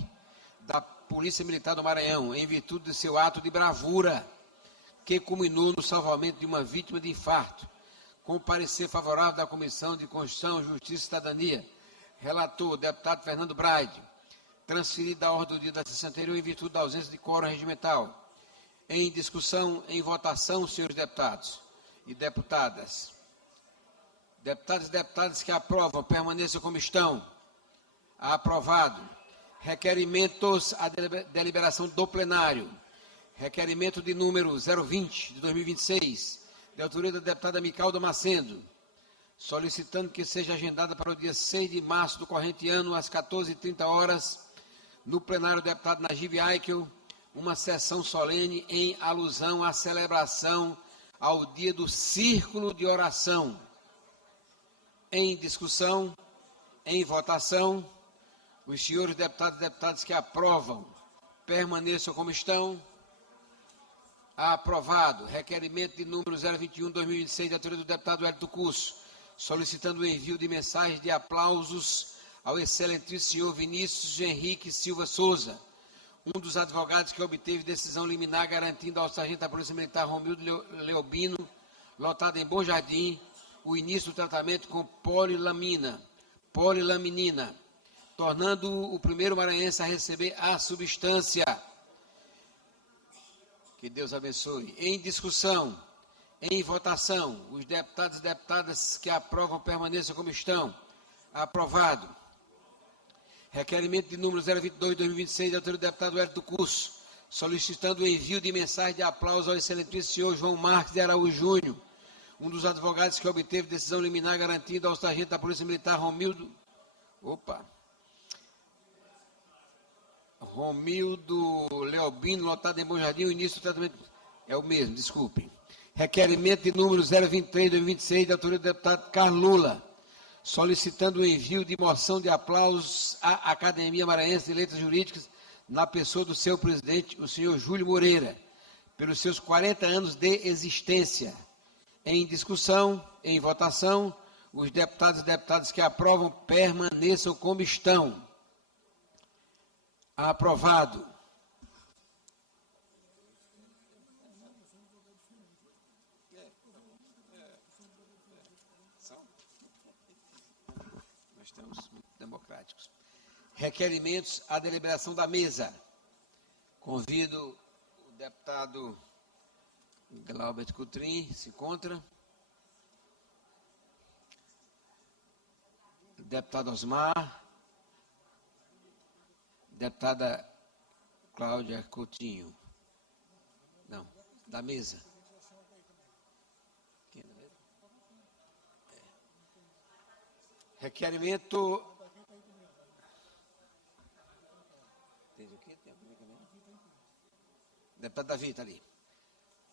da Polícia Militar do Maranhão, em virtude de seu ato de bravura, que culminou no salvamento de uma vítima de infarto, com parecer favorável da Comissão de Constituição, Justiça e Cidadania. Relator, deputado Fernando Braide. Transferido da ordem do dia da sessão anterior em virtude da ausência de quórum regimental. Em discussão, em votação, senhores deputados e deputadas. Deputados e deputadas que aprovam, permaneçam como estão. Aprovado. Requerimentos à deliberação do plenário. Requerimento de número 020/2026, de autoria da deputada Micalda Macendo, solicitando que seja agendada para o dia 6 de março do corrente ano, às 14h30, no plenário do deputado Najib Aikel, uma sessão solene em alusão à celebração ao dia do Círculo de Oração. Em discussão, em votação, os senhores deputados e deputadas que aprovam, permaneçam como estão. Aprovado. Requerimento de número 021/2026, da autoria do deputado Wellington Curso, solicitando o envio de mensagens de aplausos ao excelentíssimo senhor Vinícius Henrique Silva Souza, um dos advogados que obteve decisão liminar garantindo ao sargento da Polícia Militar Romildo Leobino, lotado em Bom Jardim, o início do tratamento com polilaminina, tornando o primeiro maranhense a receber a substância. Que Deus abençoe. Em discussão, em votação, os deputados e deputadas que aprovam permaneçam como estão. Aprovado. Requerimento de número 022/2026, da autoria do deputado Wellington Curso, solicitando o envio de mensagem de aplauso ao excelentíssimo senhor João Marques de Araújo Júnior, um dos advogados que obteve decisão liminar garantindo ao sargento da Polícia Militar Romildo Leobino, lotado em Bom Jardim, o início do tratamento é o mesmo, desculpem. Requerimento de número 023/2026, da autoria do deputado Carlos Lula, solicitando o envio de moção de aplausos à Academia Maranhense de Letras Jurídicas, na pessoa do seu presidente, o senhor Júlio Moreira, pelos seus 40 anos de existência. Em discussão, em votação, os deputados e deputadas que aprovam permaneçam como estão. Aprovado. Nós estamos muito democráticos. Requerimentos à deliberação da mesa. Convido o deputado Glauber Coutrin, se encontra. Deputado Osmar. Deputada Cláudia Coutinho. Não, da mesa. Requerimento. Deputado Davi, está ali.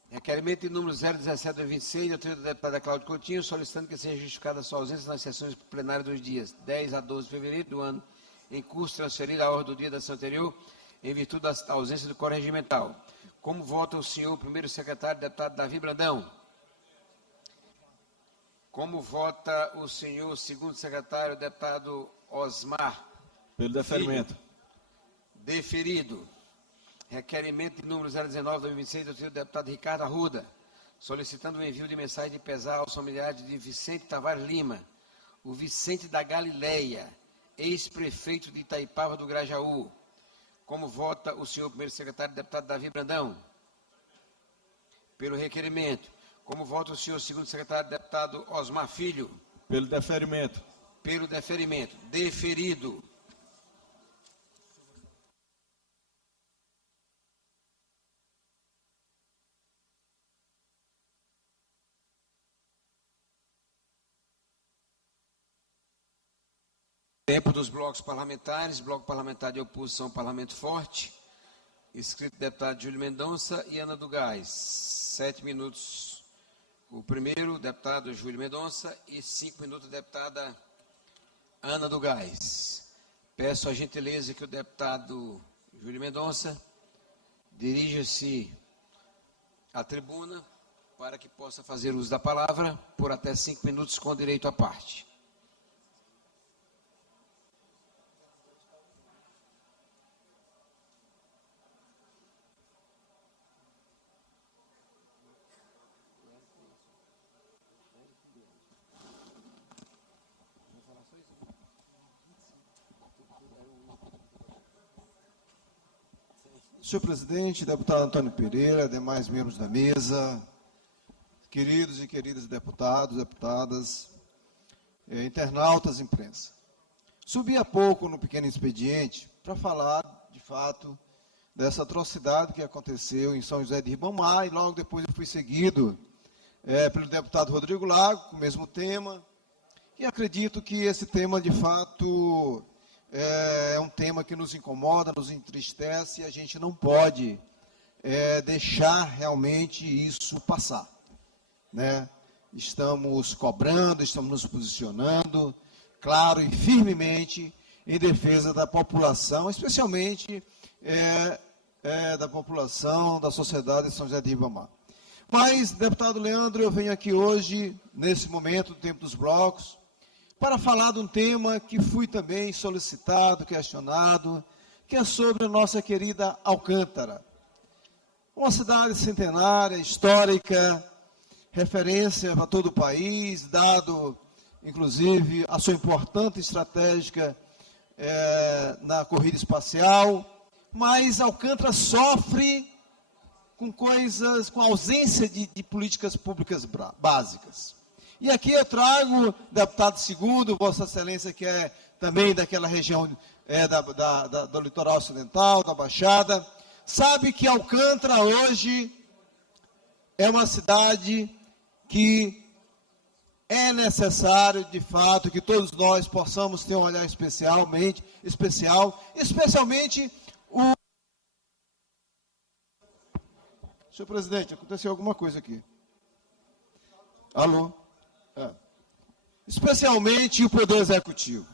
Requerimento de número 017/26, da autoria da deputada Cláudia Coutinho, solicitando que seja justificada a sua ausência nas sessões plenárias dos dias 10 a 12 de fevereiro do ano em curso, transferida à ordem do dia da sessão anterior, em virtude da ausência do quórum regimental. Como vota o senhor primeiro secretário, deputado Davi Brandão? Como vota o senhor segundo secretário, deputado Osmar? Pelo deferimento. Deferido. Requerimento de número 019/2026 do deputado Ricardo Arruda, solicitando o envio de mensagem de pesar aos familiares de Vicente Tavares Lima, o Vicente da Galileia, ex-prefeito de Itaipava do Grajaú. Como vota o senhor primeiro secretário, deputado Davi Brandão? Pelo requerimento. Como vota o senhor segundo secretário, deputado Osmar Filho? Pelo deferimento. Pelo deferimento. Deferido. Tempo dos blocos parlamentares, bloco parlamentar de oposição, Parlamento Forte, inscrito deputado Júlio Mendonça e Ana do Gás. 7 minutos o primeiro, deputado Júlio Mendonça, e 5 minutos, deputada Ana do Gás. Peço a gentileza que o deputado Júlio Mendonça dirija-se à tribuna para que possa fazer uso da palavra por até 5 minutos com direito à parte. Senhor presidente, deputado Antônio Pereira, demais membros da mesa, queridos e queridas deputados, deputadas, internautas, imprensa. Subi há pouco no pequeno expediente para falar, de fato, dessa atrocidade que aconteceu em São José de Ribamar, e logo depois eu fui seguido pelo deputado Rodrigo Lago, com o mesmo tema, e acredito que esse tema, de fato, é um tema que nos incomoda, nos entristece, e a gente não pode deixar realmente isso passar, né? Estamos cobrando, estamos nos posicionando, claro e firmemente, em defesa da população, especialmente da população, da sociedade de São José de Ribamar. Mas, deputado Leandro, eu venho aqui hoje, nesse momento do tempo dos blocos, para falar de um tema que fui também solicitado, questionado, que é sobre a nossa querida Alcântara. Uma cidade centenária, histórica, referência para todo o país, dado, inclusive, a sua importância estratégica na corrida espacial, mas Alcântara sofre com ausência de políticas públicas básicas. E aqui eu trago, deputado segundo, Vossa Excelência, que é também daquela região do litoral ocidental, da Baixada, sabe que Alcântara hoje é uma cidade que é necessário, de fato, que todos nós possamos ter um olhar especial, especialmente o... Senhor presidente, aconteceu alguma coisa aqui. Alô? Especialmente o Poder Executivo.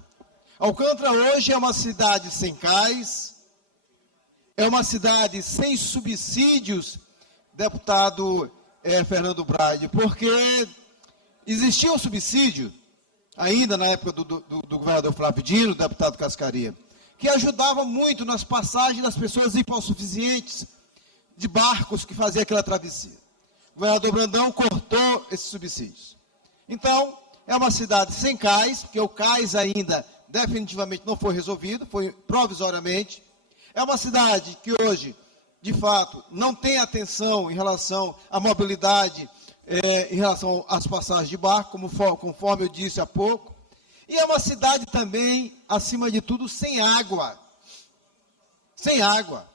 Alcântara hoje é uma cidade sem cais, é uma cidade sem subsídios, deputado Fernando Braide, porque existia um subsídio, ainda na época do governador Flávio Dino, deputado Cascaria, que ajudava muito nas passagens das pessoas hipossuficientes de barcos que faziam aquela travessia. O governador Brandão cortou esses subsídios. Então, é uma cidade sem cais, porque o cais ainda definitivamente não foi resolvido, foi provisoriamente. É uma cidade que hoje, de fato, não tem atenção em relação à mobilidade, em relação às passagens de barco, conforme eu disse há pouco. E é uma cidade também, acima de tudo, sem água. Sem água.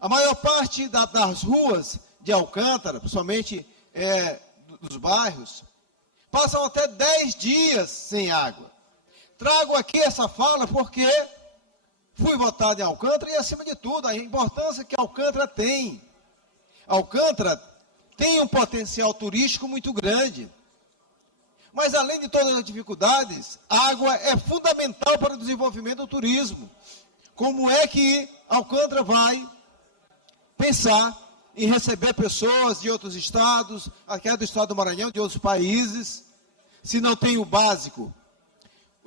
A maior parte das ruas de Alcântara, principalmente dos bairros, passam até 10 dias sem água. Trago aqui essa fala porque fui votado em Alcântara e, acima de tudo, a importância que Alcântara tem. Alcântara tem um potencial turístico muito grande. Mas, além de todas as dificuldades, a água é fundamental para o desenvolvimento do turismo. Como é que Alcântara vai pensar em receber pessoas de outros estados, até do estado do Maranhão, de outros países, se não tem o básico?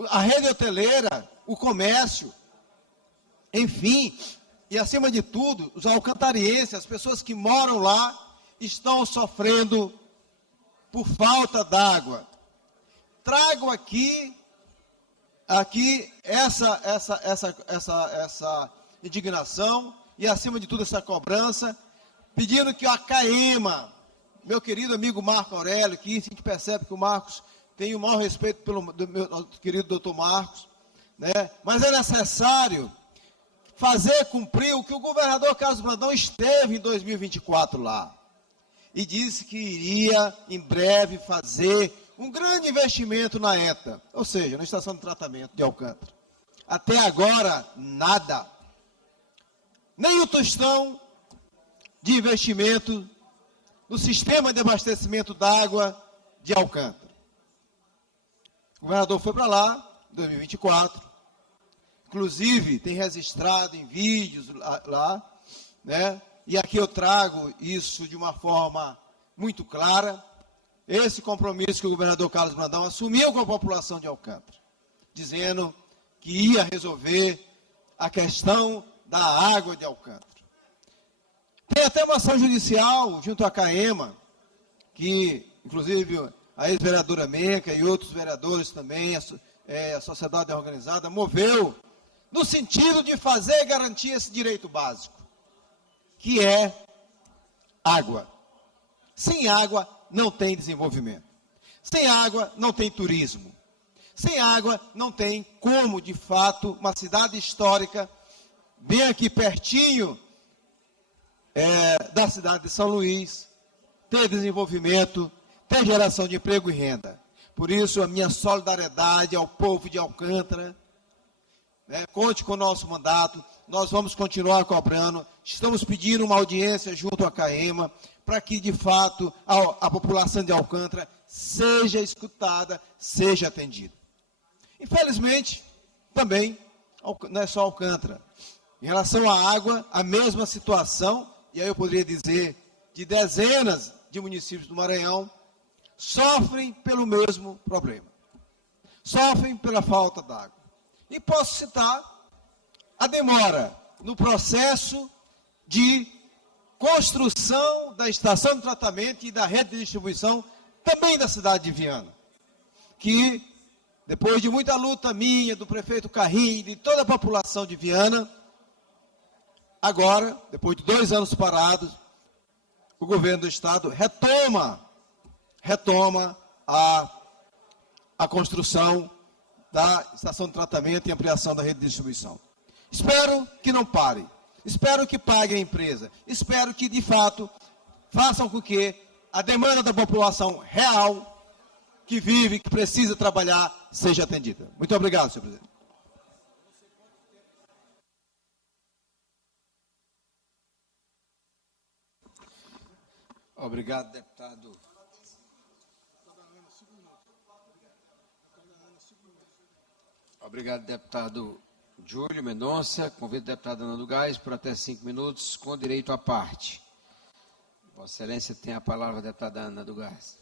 A rede hoteleira, o comércio, enfim, e, acima de tudo, os alcantarienses, as pessoas que moram lá, estão sofrendo por falta d'água. Trago aqui essa indignação e, acima de tudo, essa cobrança, pedindo que a CAEMA, meu querido amigo Marco Aurélio, que a gente percebe que o Marcos tem o maior respeito pelo meu querido doutor Marcos, né? Mas é necessário fazer cumprir o que o governador Carlos Brandão esteve em 2024 lá. E disse que iria, em breve, fazer um grande investimento na ETA, ou seja, na estação de tratamento de Alcântara. Até agora, nada. Nem o tostão de investimento no sistema de abastecimento d'água de Alcântara. O governador foi para lá, em 2024, inclusive tem registrado em vídeos lá, né? E aqui eu trago isso de uma forma muito clara, esse compromisso que o governador Carlos Brandão assumiu com a população de Alcântara, dizendo que ia resolver a questão da água de Alcântara. Tem até uma ação judicial junto à CAEMA, que, inclusive, a ex-vereadora Menca e outros vereadores também, a sociedade organizada, moveu no sentido de fazer e garantir esse direito básico, que é água. Sem água não tem desenvolvimento. Sem água não tem turismo. Sem água não tem como, de fato, uma cidade histórica, bem aqui pertinho da cidade de São Luís, ter desenvolvimento, ter geração de emprego e renda. Por isso, a minha solidariedade ao povo de Alcântara. Conte com o nosso mandato, nós vamos continuar cobrando, estamos pedindo uma audiência junto à CAEMA, para que, de fato, a população de Alcântara seja escutada, seja atendida. Infelizmente, também, não é só Alcântara. Em relação à água, a mesma situação, e aí eu poderia dizer, de dezenas de municípios do Maranhão, sofrem pelo mesmo problema. Sofrem pela falta d'água. E posso citar a demora no processo de construção da estação de tratamento e da rede de distribuição também da cidade de Viana, que depois de muita luta minha, do prefeito Carrinho e de toda a população de Viana, agora, depois de 2 anos parados, o governo do estado retoma a construção da estação de tratamento e ampliação da rede de distribuição. Espero que não pare. Espero que pague a empresa. Espero que, de fato, façam com que a demanda da população real, que vive, que precisa trabalhar, seja atendida. Muito obrigado, senhor presidente. Obrigado, deputado. Obrigado, deputado Júlio Mendonça. Convido a deputada Ana do Gás por até 5 minutos, com direito à parte. Vossa Excelência tem a palavra, deputada Ana do Gás.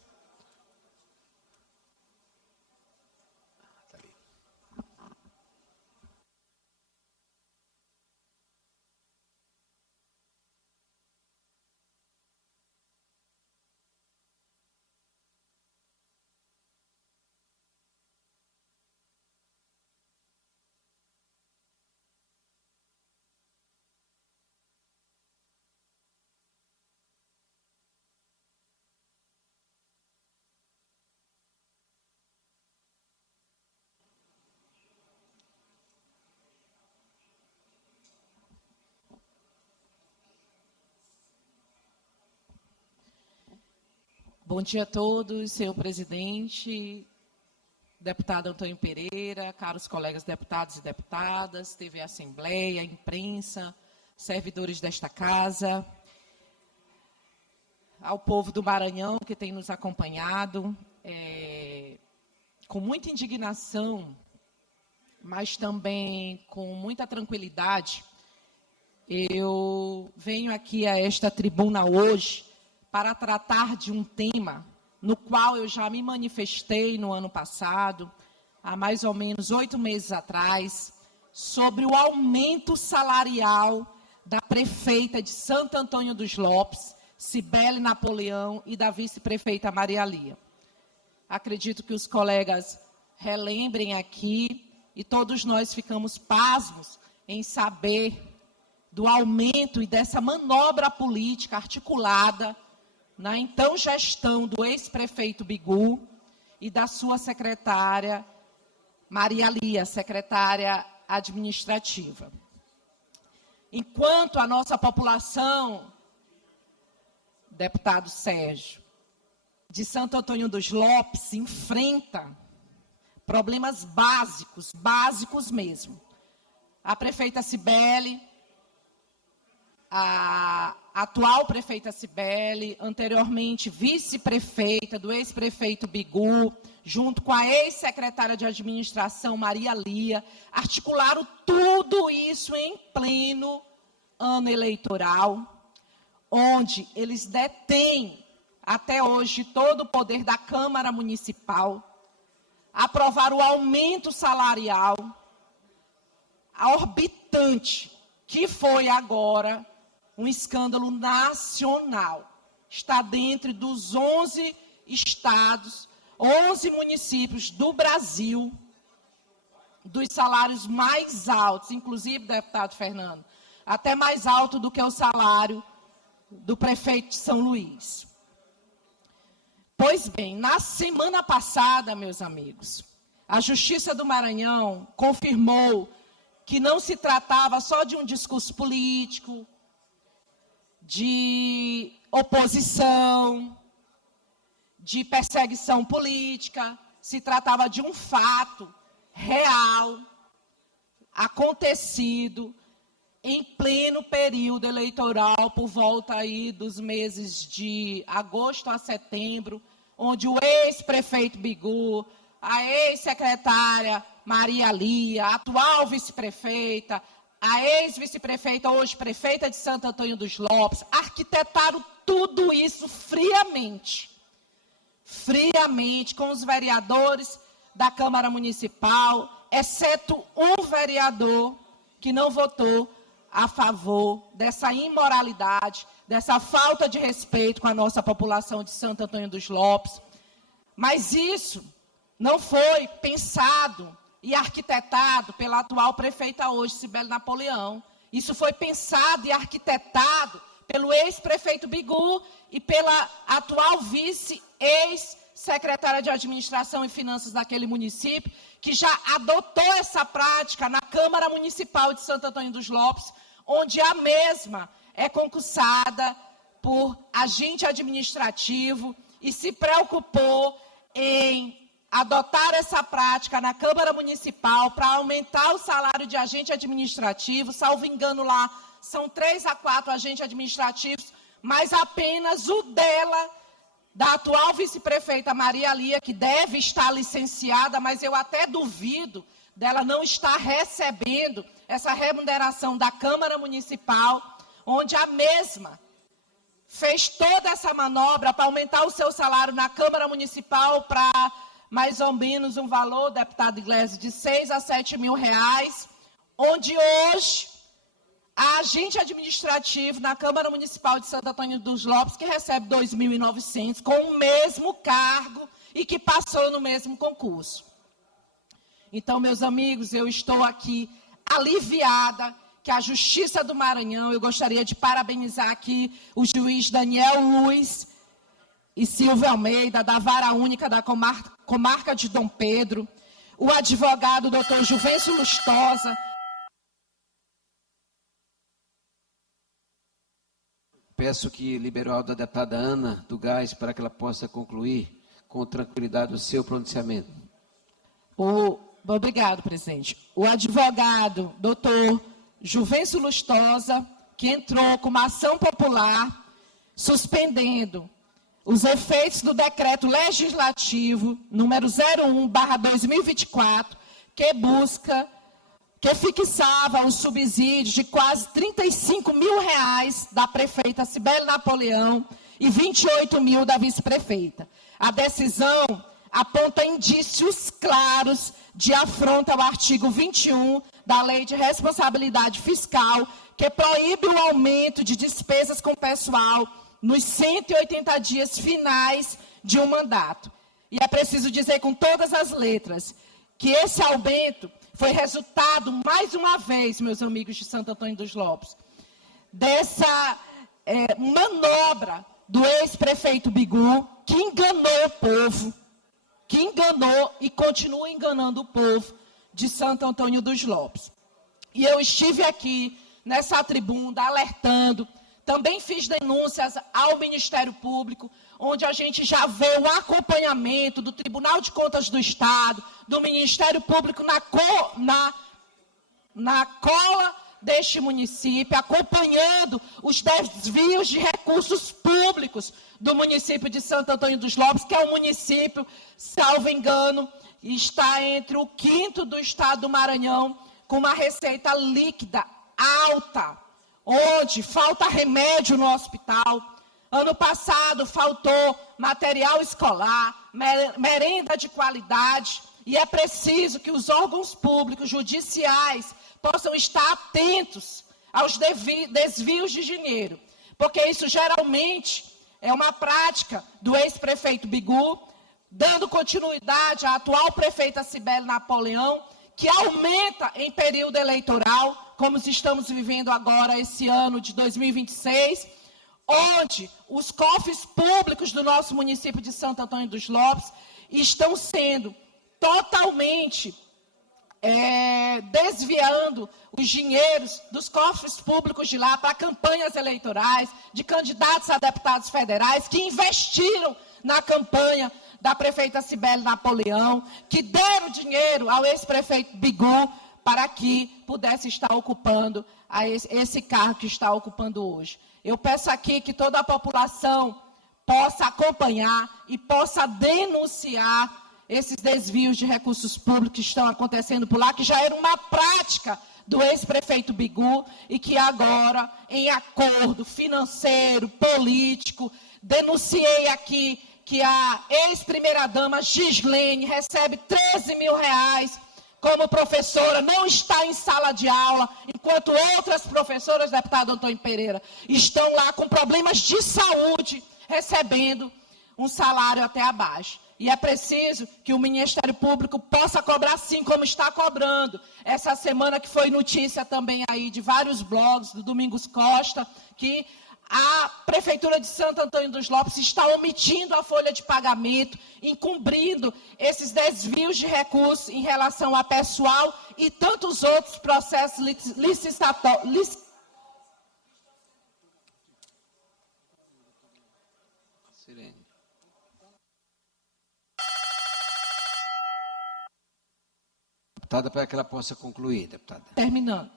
Bom dia a todos, senhor presidente, deputado Antônio Pereira, caros colegas deputados e deputadas, TV Assembleia, imprensa, servidores desta casa, ao povo do Maranhão que tem nos acompanhado, com muita indignação, mas também com muita tranquilidade, eu venho aqui a esta tribuna hoje para tratar de um tema no qual eu já me manifestei no ano passado, há mais ou menos 8 meses atrás, sobre o aumento salarial da prefeita de Santo Antônio dos Lopes, Cibele Napoleão, e da vice-prefeita Maria Lia. Acredito que os colegas relembrem aqui, e todos nós ficamos pasmos em saber do aumento e dessa manobra política articulada na então gestão do ex-prefeito Bigu e da sua secretária Maria Lia, secretária administrativa. Enquanto a nossa população, deputado Sérgio, de Santo Antônio dos Lopes, enfrenta problemas básicos mesmo. A prefeita Cibele, a atual prefeita Cibele, anteriormente vice-prefeita do ex-prefeito Bigu, junto com a ex-secretária de administração Maria Lia, articularam tudo isso em pleno ano eleitoral, onde eles detêm até hoje todo o poder da Câmara Municipal, aprovaram o aumento salarial orbitante, que foi agora um escândalo nacional. Está dentro dos 11 estados, 11 municípios do Brasil, dos salários mais altos, inclusive, deputado Fernando, até mais alto do que o salário do prefeito de São Luís. Pois bem, na semana passada, meus amigos, a Justiça do Maranhão confirmou que não se tratava só de um discurso político, de oposição, de perseguição política, se tratava de um fato real, acontecido em pleno período eleitoral, por volta aí dos meses de agosto a setembro, onde o ex-prefeito Bigu, a ex-secretária Maria Lia, a atual vice-prefeita, a ex-vice-prefeita, hoje prefeita de Santo Antônio dos Lopes, arquitetaram tudo isso friamente, com os vereadores da Câmara Municipal, exceto um vereador que não votou a favor dessa imoralidade, dessa falta de respeito com a nossa população de Santo Antônio dos Lopes. Mas isso não foi pensado e arquitetado pela atual prefeita hoje, Cibele Napoleão. Isso foi pensado e arquitetado pelo ex-prefeito Bigu e pela atual ex-secretária de Administração e Finanças daquele município, que já adotou essa prática na Câmara Municipal de Santo Antônio dos Lopes, onde a mesma é concursada por agente administrativo e se preocupou em adotar essa prática na Câmara Municipal para aumentar o salário de agente administrativo. Salvo engano, lá são 3 a 4 agentes administrativos, mas apenas o dela, da atual vice-prefeita Maria Lia, que deve estar licenciada, mas eu até duvido dela não estar recebendo essa remuneração da Câmara Municipal, onde a mesma fez toda essa manobra para aumentar o seu salário na Câmara Municipal para mais ou menos um valor, deputado Iglesias, de 6 a 7 mil reais, onde hoje a agente administrativo na Câmara Municipal de Santo Antônio dos Lopes, que recebe 2.900 com o mesmo cargo e que passou no mesmo concurso. Então, meus amigos, eu estou aqui aliviada que a Justiça do Maranhão, eu gostaria de parabenizar aqui o juiz Daniel Luiz e Silvio Almeida, da Vara Única da Comarca de Dom Pedro, o advogado doutor Juvencio Lustosa. Peço que liberou a deputada Ana do Gás para que ela possa concluir com tranquilidade o seu pronunciamento. Obrigado, presidente. O advogado doutor Juvencio Lustosa, que entrou com uma ação popular suspendendo os efeitos do decreto legislativo número 01/2024, que fixava os subsídios de quase 35 mil reais da prefeita Cibele Napoleão e 28 mil da vice-prefeita. A decisão aponta indícios claros de afronta ao artigo 21 da Lei de Responsabilidade Fiscal, que proíbe o aumento de despesas com pessoal nos 180 dias finais de um mandato. E é preciso dizer com todas as letras que esse aumento foi resultado, mais uma vez, meus amigos de Santo Antônio dos Lopes, dessa manobra do ex-prefeito Bigu, que enganou o povo, que enganou e continua enganando o povo de Santo Antônio dos Lopes. E eu estive aqui, nessa tribuna, alertando, também fiz denúncias ao Ministério Público, onde a gente já vê o acompanhamento do Tribunal de Contas do Estado, do Ministério Público na cola deste município, acompanhando os desvios de recursos públicos do município de Santo Antônio dos Lopes, que é um município, salvo engano, está entre o 5º do estado do Maranhão, com uma receita líquida alta, onde falta remédio no hospital. Ano passado faltou material escolar, merenda de qualidade, e é preciso que os órgãos públicos judiciais possam estar atentos aos desvios de dinheiro, porque isso geralmente é uma prática do ex-prefeito Bigu, dando continuidade à atual prefeita Cibele Napoleão, que aumenta em período eleitoral, como estamos vivendo agora esse ano de 2026, onde os cofres públicos do nosso município de Santo Antônio dos Lopes estão sendo totalmente desviando os dinheiros dos cofres públicos de lá para campanhas eleitorais, de candidatos a deputados federais que investiram na campanha da prefeita Cibele Napoleão, que deram dinheiro ao ex-prefeito Bigu para que pudesse estar ocupando esse cargo que está ocupando hoje. Eu peço aqui que toda a população possa acompanhar e possa denunciar esses desvios de recursos públicos que estão acontecendo por lá, que já era uma prática do ex-prefeito Bigu e que agora, em acordo financeiro, político, denunciei aqui que a ex-primeira-dama Gislene recebe R$13 mil como professora, não está em sala de aula, enquanto outras professoras, deputado Antônio Pereira, estão lá com problemas de saúde, recebendo um salário até abaixo. E é preciso que o Ministério Público possa cobrar, sim, como está cobrando. Essa semana que foi notícia também aí de vários blogs, do Domingos Costa, que a Prefeitura de Santo Antônio dos Lopes está omitindo a folha de pagamento, encobrindo esses desvios de recursos em relação a pessoal e tantos outros processos licitatórios. Deputada, para que ela possa concluir, deputada. Terminando.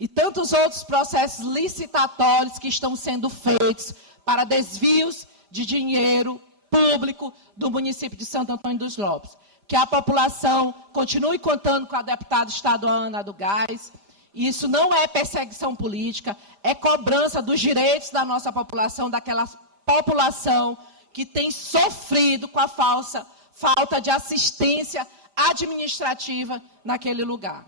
E tantos outros processos licitatórios que estão sendo feitos para desvios de dinheiro público do município de Santo Antônio dos Lopes. Que a população continue contando com a deputada estadual Ana do Gás. Isso não é perseguição política, é cobrança dos direitos da nossa população, daquela população que tem sofrido com a falta de assistência administrativa naquele lugar.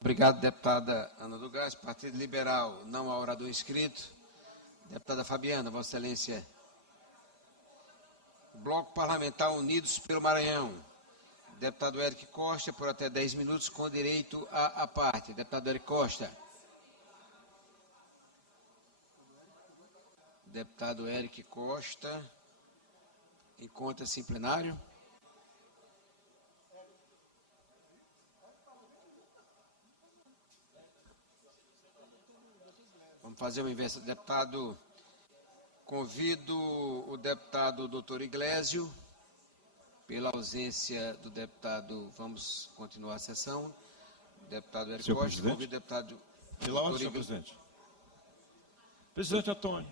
Obrigado, deputada Ana do Gás. Partido Liberal, não há orador inscrito. Deputada Fabiana, Vossa Excelência. Bloco Parlamentar Unidos pelo Maranhão. Deputado Eric Costa, por até 10 minutos, com direito à parte. Deputado Eric Costa. Deputado Eric Costa, encontra-se em plenário. Vamos fazer uma inversão. Deputado, convido o deputado doutor Iglesio. Pela ausência do deputado, vamos continuar a sessão. Deputado Eric Costa, presidente, convido o deputado... Pela ordem, senhor presidente. Presidente Antônio.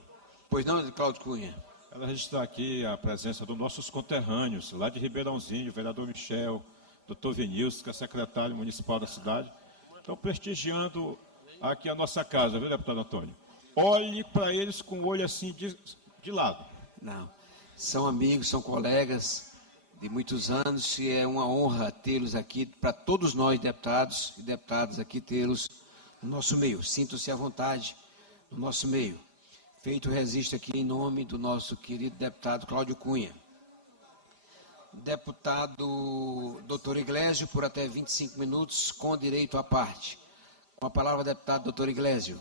Pois não, Cláudio Cunha. Ela registrar aqui a presença dos nossos conterrâneos, lá de Ribeirãozinho, o vereador Michel, doutor Vinícius, que é secretário municipal da cidade. Estão prestigiando aqui a nossa casa, viu, deputado Antônio? Olhe para eles com o olho assim de lado. Não, são amigos, são colegas de muitos anos, e é uma honra tê-los aqui, para todos nós, deputados e deputadas, aqui tê-los no nosso meio. Sintam-se à vontade no nosso meio. Feito o registro aqui em nome do nosso querido deputado Cláudio Cunha. Deputado Dr. Iglesio, por até 25 minutos, com direito à parte. Com a palavra, deputado Dr. Iglesio.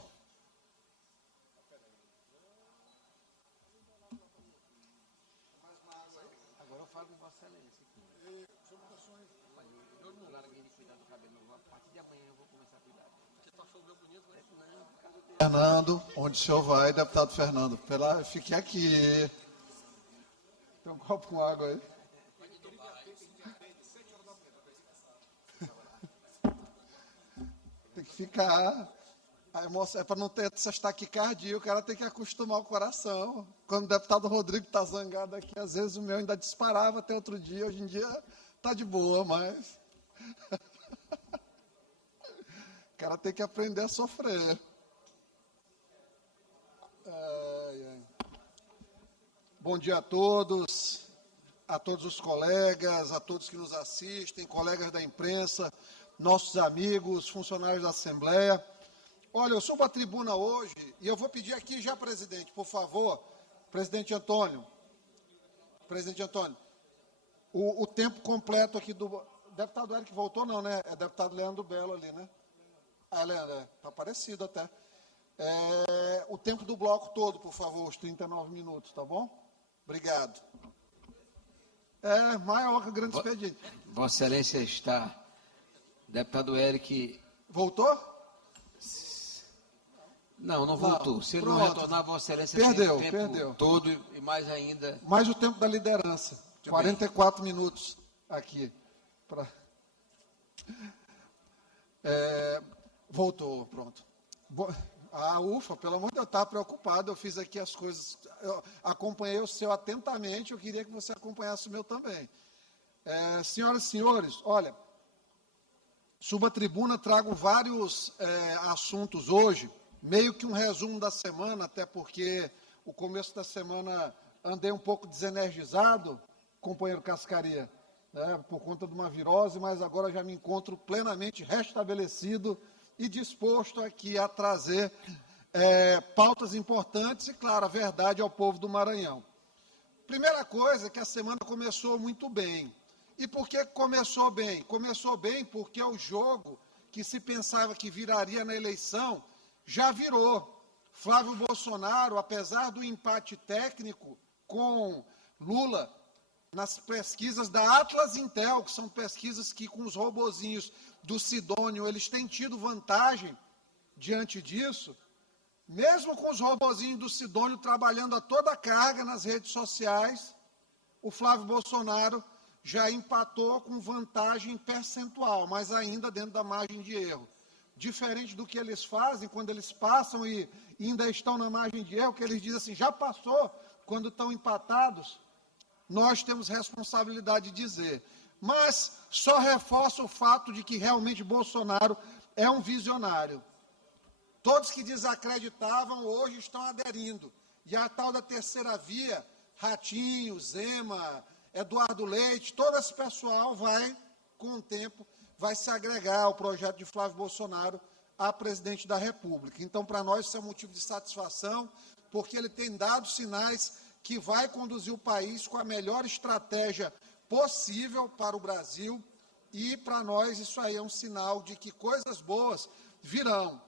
Agora eu falo com Vossa Excelência. A partir de amanhã eu vou começar a cuidar. Porque tu achou o meu bonito, né? Fernando, onde o senhor vai, deputado Fernando? Fique aqui. Tem um copo com água aí. Tem que ficar. A emoção é para não ter essas taquicardias, o cara tem que acostumar o coração. Quando o deputado Rodrigo está zangado aqui, às vezes o meu ainda disparava até outro dia, hoje em dia está de boa, mas. O cara tem que aprender a sofrer. Bom dia a todos os colegas, a todos que nos assistem, colegas da imprensa, nossos amigos, funcionários da Assembleia. Olha, eu subo à tribuna hoje e eu vou pedir aqui já, presidente, por favor, presidente Antônio, o tempo completo aqui do... Deputado Eric voltou não, né? É deputado Leandro Belo ali, né? Ah, Leandro, está parecido até. O tempo do bloco todo, por favor, os 39 minutos, tá bom? Obrigado. Maior que o grande expediente. Vossa Excelência está. Deputado Eric. Voltou? Não voltou. Se ele não retornar, Vossa Excelência perdeu, tem o tempo todo e mais ainda. Mais o tempo da liderança. 44 minutos aqui. Voltou, pronto. Ufa, pelo amor de Deus, eu estava preocupado, eu fiz aqui as coisas, eu acompanhei o seu atentamente, eu queria que você acompanhasse o meu também. Senhoras e senhores, olha, subo à tribuna, trago vários assuntos hoje, meio que um resumo da semana, até porque o começo da semana andei um pouco desenergizado, companheiro Cascaria, por conta de uma virose, mas agora já me encontro plenamente restabelecido e disposto aqui a trazer pautas importantes e, claro, a verdade ao povo do Maranhão. Primeira coisa é que a semana começou muito bem. E por que começou bem? Começou bem porque o jogo que se pensava que viraria na eleição, já virou. Flávio Bolsonaro, apesar do empate técnico com Lula, nas pesquisas da Atlas Intel, que são pesquisas que com os robozinhos do Sidônio, eles têm tido vantagem diante disso, mesmo com os robozinhos do Sidônio trabalhando a toda carga nas redes sociais, o Flávio Bolsonaro já empatou com vantagem percentual, mas ainda dentro da margem de erro. Diferente do que eles fazem quando eles passam e ainda estão na margem de erro, que eles dizem assim, já passou, quando estão empatados, nós temos responsabilidade de dizer. Mas só reforça o fato de que realmente Bolsonaro é um visionário. Todos que desacreditavam hoje estão aderindo. E a tal da terceira via, Ratinho, Zema, Eduardo Leite, todo esse pessoal vai, com o tempo, vai se agregar ao projeto de Flávio Bolsonaro a presidente da República. Então, para nós, isso é um motivo de satisfação, porque ele tem dado sinais que vai conduzir o país com a melhor estratégia possível para o Brasil, e para nós isso aí é um sinal de que coisas boas virão.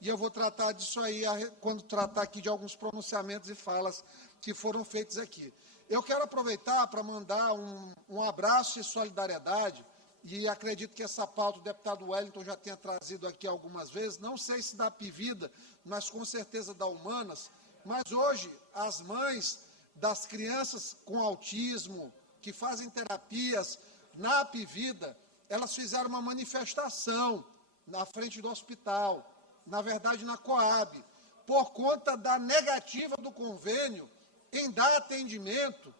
E eu vou tratar disso aí quando tratar aqui de alguns pronunciamentos e falas que foram feitos aqui. Eu quero aproveitar para mandar um abraço e solidariedade, e acredito que essa pauta o deputado Wellington já tenha trazido aqui algumas vezes, não sei se da Apivida, mas com certeza da Humanas, mas hoje as mães das crianças com autismo, que fazem terapias na Apivida, elas fizeram uma manifestação na frente do hospital, na verdade na Coab, por conta da negativa do convênio em dar atendimento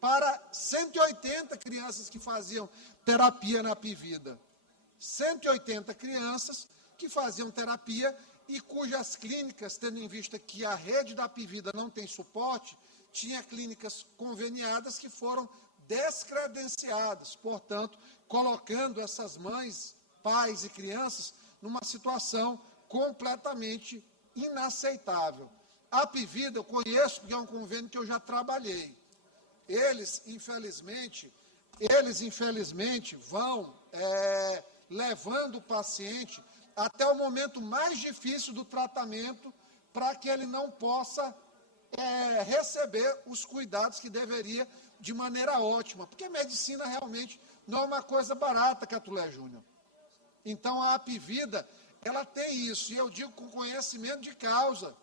para 180 crianças que faziam terapia na Apivida. 180 crianças que faziam terapia e cujas clínicas, tendo em vista que a rede da Apivida não tem suporte, tinha clínicas conveniadas que foram descredenciadas, portanto, colocando essas mães, pais e crianças numa situação completamente inaceitável. A Apivida eu conheço porque é um convênio que eu já trabalhei. Eles, infelizmente, vão levando o paciente até o momento mais difícil do tratamento para que ele não possa receber os cuidados que deveria de maneira ótima, porque medicina realmente não é uma coisa barata, Catulé Júnior. Então, a Apivida, ela tem isso, e eu digo com conhecimento de causa,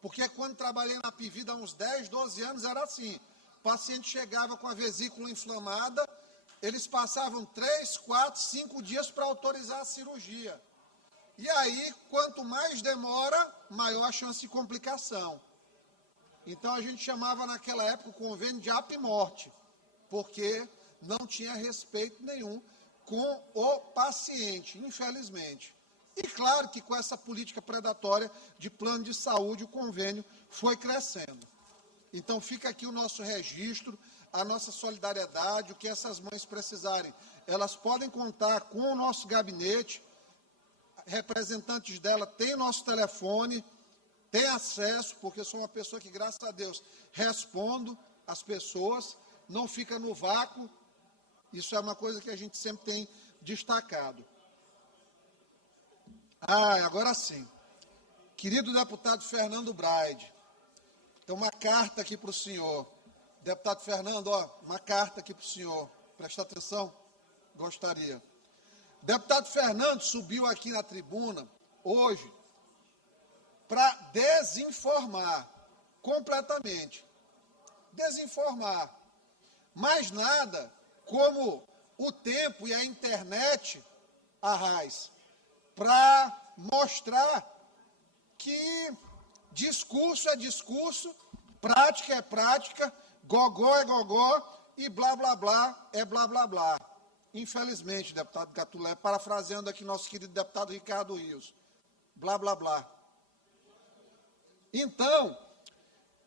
porque quando trabalhei na Apivida há uns 10, 12 anos, era assim, o paciente chegava com a vesícula inflamada, eles passavam 3, 4, 5 dias para autorizar a cirurgia. E aí, quanto mais demora, maior a chance de complicação. Então, a gente chamava naquela época o convênio de apimorte, porque não tinha respeito nenhum com o paciente, infelizmente. E claro que com essa política predatória de plano de saúde, o convênio foi crescendo. Então, fica aqui o nosso registro, a nossa solidariedade, o que essas mães precisarem. Elas podem contar com o nosso gabinete, representantes dela têm nosso telefone, têm acesso, porque eu sou uma pessoa que, graças a Deus, respondo às pessoas, não fica no vácuo. Isso é uma coisa que a gente sempre tem destacado. Agora sim. Querido deputado Fernando Braide, tem uma carta aqui para o senhor. Deputado Fernando, uma carta aqui para o senhor. Presta atenção? Gostaria. Deputado Fernando subiu aqui na tribuna hoje para desinformar completamente. Desinformar. Mais nada como o tempo e a internet, Arraiz, para mostrar que discurso é discurso, prática é prática, gogó é gogó e blá, blá, blá é blá, blá, blá. Infelizmente, deputado Catulé, parafraseando aqui nosso querido deputado Ricardo Rios, blá, blá, blá. Então,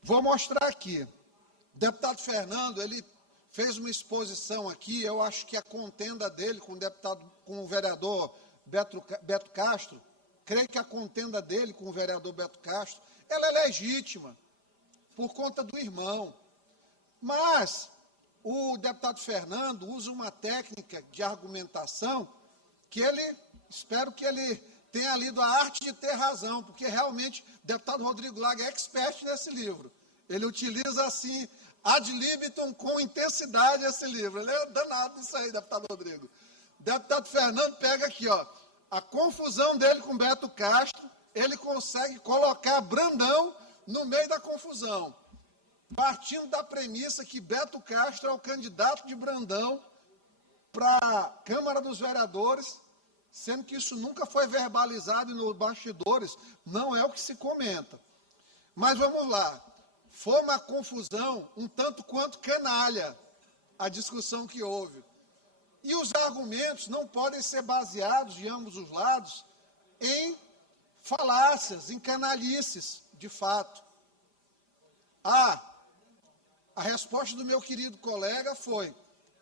vou mostrar aqui. O deputado Fernando, ele fez uma exposição aqui, eu acho que a contenda dele com o vereador Beto Castro, creio que a contenda dele com o vereador Beto Castro, ela é legítima, por conta do irmão. Mas o deputado Fernando usa uma técnica de argumentação que espero que ele tenha lido A Arte de Ter Razão, porque realmente o deputado Rodrigo Lago é expert nesse livro. Ele utiliza, assim, ad libitum, com intensidade esse livro. Ele é danado nisso aí, deputado Rodrigo. O deputado Fernando pega aqui, a confusão dele com Beto Castro, ele consegue colocar Brandão no meio da confusão, partindo da premissa que Beto Castro é o candidato de Brandão para a Câmara dos Vereadores, sendo que isso nunca foi verbalizado nos bastidores, não é o que se comenta. Mas vamos lá, foi uma confusão um tanto quanto canalha a discussão que houve. E os argumentos não podem ser baseados, de ambos os lados, em falácias, em canalices, de fato. A resposta do meu querido colega foi,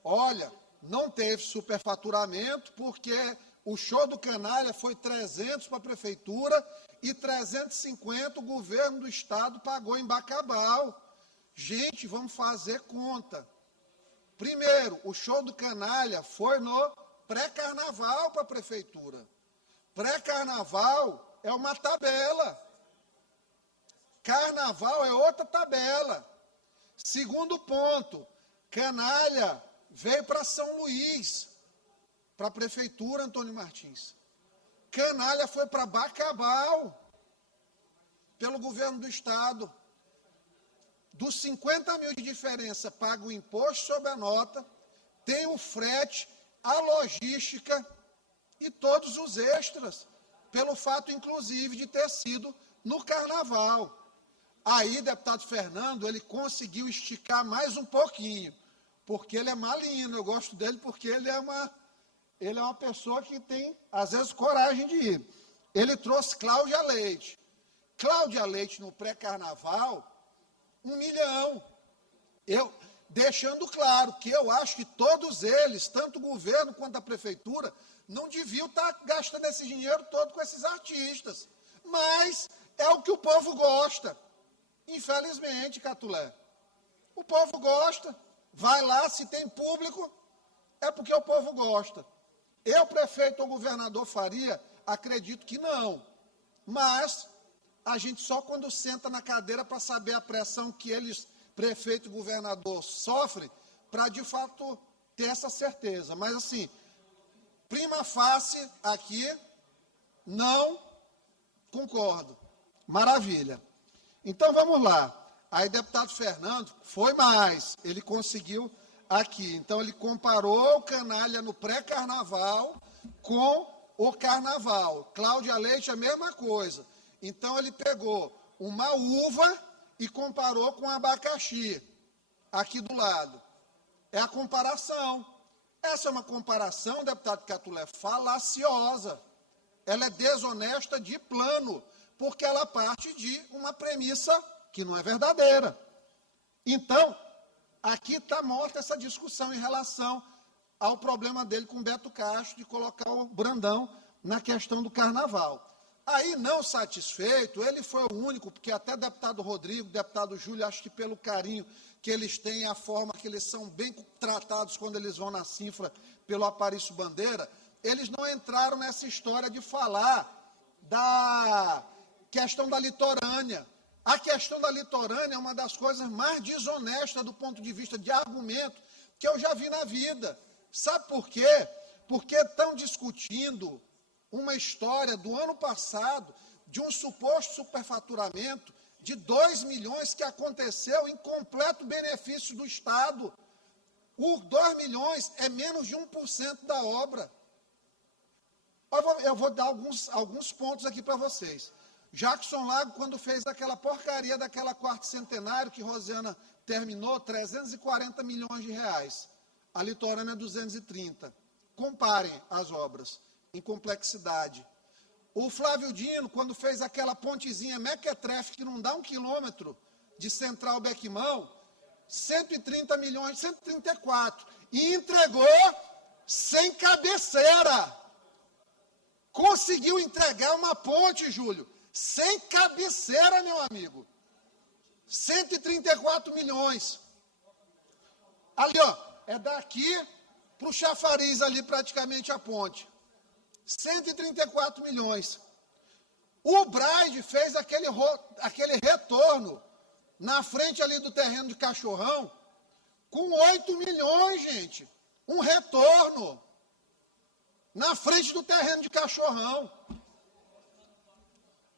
olha, não teve superfaturamento porque o show do canalha foi 300 para a prefeitura e 350 o governo do estado pagou em Bacabal. Gente, vamos fazer conta. Primeiro, o show do canalha foi no pré-carnaval para a prefeitura. Pré-carnaval é uma tabela. Carnaval é outra tabela. Segundo ponto, canalha veio para São Luís, para a prefeitura, Antônio Martins. Canalha foi para Bacabal, pelo governo do estado. Dos 50 mil de diferença, paga o imposto sobre a nota, tem o frete, a logística e todos os extras, pelo fato, inclusive, de ter sido no carnaval. Aí, deputado Fernando, ele conseguiu esticar mais um pouquinho, porque ele é malino, eu gosto dele porque ele é uma pessoa que tem, às vezes, coragem de ir. Ele trouxe Cláudia Leite. Cláudia Leite, no pré-carnaval, 1 milhão. deixando claro que eu acho que todos eles, tanto o governo quanto a prefeitura, não deviam estar gastando esse dinheiro todo com esses artistas. Mas é o que o povo gosta. Infelizmente, Catulé. O povo gosta. Vai lá, se tem público, é porque o povo gosta. Eu, prefeito ou governador, faria? Acredito que não. Mas a gente só quando senta na cadeira para saber a pressão que eles, prefeito e governador, sofrem, para de fato ter essa certeza. Mas assim, prima facie aqui, não concordo. Maravilha. Então vamos lá. Aí deputado Fernando foi mais, ele conseguiu aqui. Então ele comparou o canalha no pré-carnaval com o carnaval. Cláudia Leite, a mesma coisa. Então ele pegou uma uva e comparou com abacaxi, aqui do lado. É a comparação. Essa é uma comparação, deputado Catulé, falaciosa. Ela é desonesta de plano, porque ela parte de uma premissa que não é verdadeira. Então, aqui está morta essa discussão em relação ao problema dele com Beto Castro, de colocar o Brandão na questão do carnaval. Aí, não satisfeito, ele foi o único, porque até deputado Rodrigo, deputado Júlio, acho que pelo carinho que eles têm, a forma que eles são bem tratados quando eles vão na cifra pelo Aparício Bandeira, eles não entraram nessa história de falar da questão da litorânea. A questão da litorânea é uma das coisas mais desonestas do ponto de vista de argumento que eu já vi na vida. Sabe por quê? Porque estão discutindo uma história do ano passado de um suposto superfaturamento de 2 milhões que aconteceu em completo benefício do Estado. Os 2 milhões é menos de 1% da obra. Eu vou dar alguns pontos aqui para vocês. Jackson Lago, quando fez aquela porcaria daquela quarto centenário que Rosiana terminou, 340 milhões de reais. A litorânea 230. Comparem as obras em complexidade. O Flávio Dino, quando fez aquela pontezinha mequetrefe que não dá 1 quilômetro de Central Bequimão, 130 milhões, 134. E entregou sem cabeceira. Conseguiu entregar uma ponte, Júlio, sem cabeceira, meu amigo. 134 milhões. Ali, ó, é daqui para o chafariz ali, praticamente a ponte. 134 milhões. O Braide fez aquele retorno na frente ali do terreno de Cachorrão com 8 milhões, gente. Um retorno na frente do terreno de Cachorrão.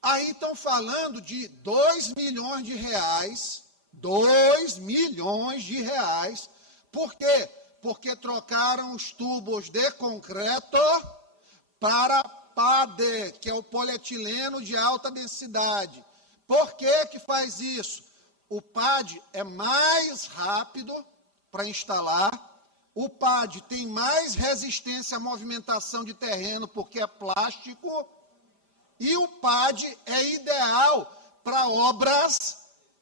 Aí estão falando de 2 milhões de reais. 2 milhões de reais. Por quê? Porque trocaram os tubos de concreto para PAD, que é o polietileno de alta densidade. Por que faz isso? O PAD é mais rápido para instalar. O PAD tem mais resistência à movimentação de terreno, porque é plástico. E o PAD é ideal para obras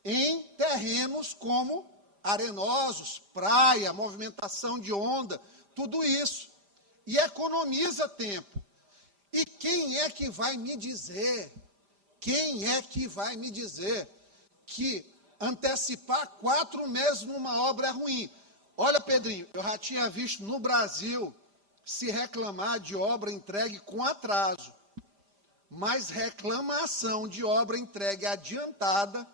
em terrenos como arenosos, praia, movimentação de onda, tudo isso. E economiza tempo. E quem é que vai me dizer? Quem é que vai me dizer que antecipar 4 meses numa obra é ruim? Olha, Pedrinho, eu já tinha visto no Brasil se reclamar de obra entregue com atraso. Mas reclamação de obra entregue adiantada,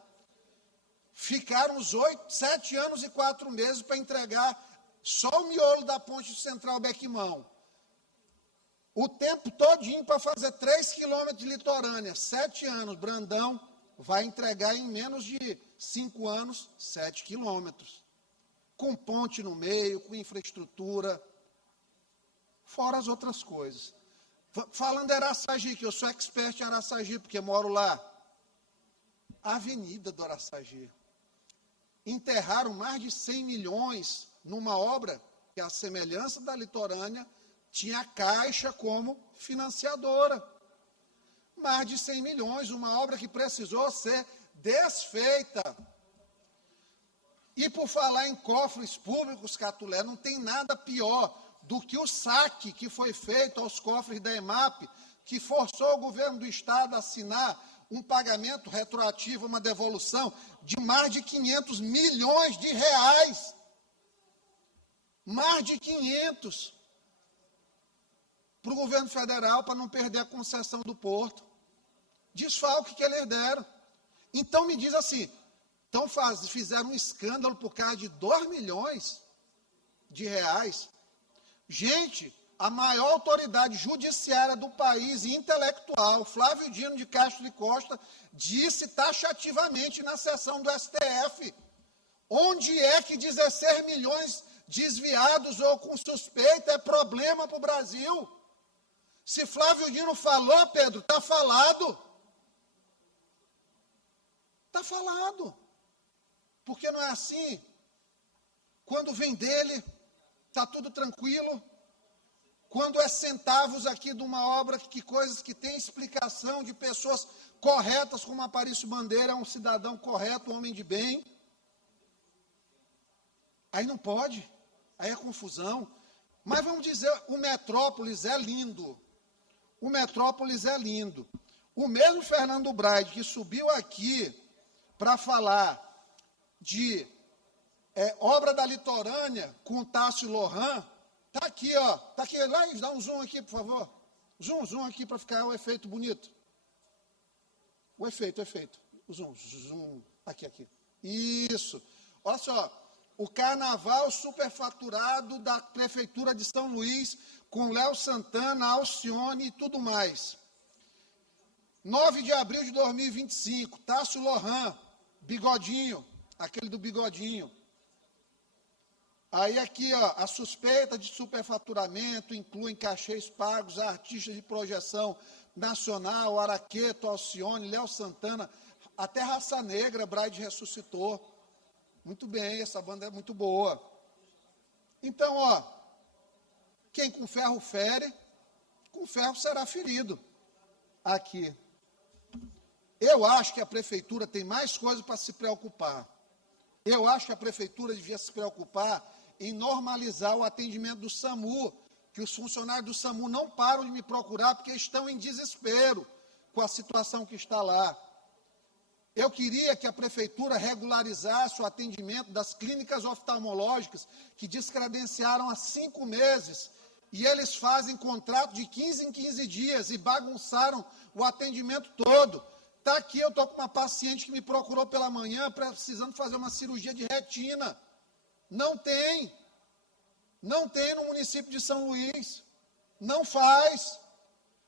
ficaram os 7 anos e 4 meses para entregar só o miolo da ponte do Central Bequimão. O tempo todinho para fazer 3 quilômetros de litorânea, 7 anos. Brandão vai entregar em menos de 5 anos, 7 quilômetros. Com ponte no meio, com infraestrutura, fora as outras coisas. Falando de Araçagi, que eu sou expert em Araçagi, porque moro lá. A Avenida do Araçagi. Enterraram mais de 100 milhões numa obra que, a semelhança da litorânea, tinha a Caixa como financiadora. Mais de 100 milhões, uma obra que precisou ser desfeita. E por falar em cofres públicos, Catulé, não tem nada pior do que o saque que foi feito aos cofres da EMAP, que forçou o governo do Estado a assinar um pagamento retroativo, uma devolução de mais de 500 milhões de reais. Mais de 500 para o governo federal, para não perder a concessão do porto. Desfalque que eles deram. Então me diz assim, então fizeram um escândalo por causa de 2 milhões de reais. Gente, a maior autoridade judiciária do país e intelectual, Flávio Dino de Castro de Costa, disse taxativamente na sessão do STF, onde é que 16 milhões desviados ou com suspeita é problema para o Brasil. Se Flávio Dino falou, Pedro, está falado. Está falado. Porque não é assim? Quando vem dele, está tudo tranquilo. Quando é centavos aqui de uma obra, que coisas que tem explicação de pessoas corretas, como Aparício Bandeira, é um cidadão correto, um homem de bem. Aí não pode, aí é confusão. Mas vamos dizer, o Metrópolis é lindo. O Metrópolis é lindo. O mesmo Fernando Braide, que subiu aqui para falar de obra da litorânea com Tássio Lohan, está aqui, ó. Está aqui, lá, dá um zoom aqui, por favor. Zoom aqui para ficar o efeito bonito. O efeito. O zoom. Aqui. Isso. Olha só. O carnaval superfaturado da Prefeitura de São Luís, com Léo Santana, Alcione e tudo mais. 9 de abril de 2025, Tássio Lohan, Bigodinho, aquele do Bigodinho. Aí aqui, ó, a suspeita de superfaturamento inclui cachês pagos a artistas de projeção nacional, Araqueto, Alcione, Léo Santana, até Raça Negra, Braide ressuscitou. Muito bem, essa banda é muito boa. Então, ó, quem com ferro fere, com ferro será ferido. Aqui. Eu acho que a prefeitura tem mais coisas para se preocupar. Eu acho que a prefeitura devia se preocupar em normalizar o atendimento do SAMU, que os funcionários do SAMU não param de me procurar porque estão em desespero com a situação que está lá. Eu queria que a prefeitura regularizasse o atendimento das clínicas oftalmológicas que descredenciaram há 5 meses e eles fazem contrato de 15 em 15 dias e bagunçaram o atendimento todo. Está aqui, eu estou com uma paciente que me procurou pela manhã precisando fazer uma cirurgia de retina. Não tem no município de São Luís. Não faz.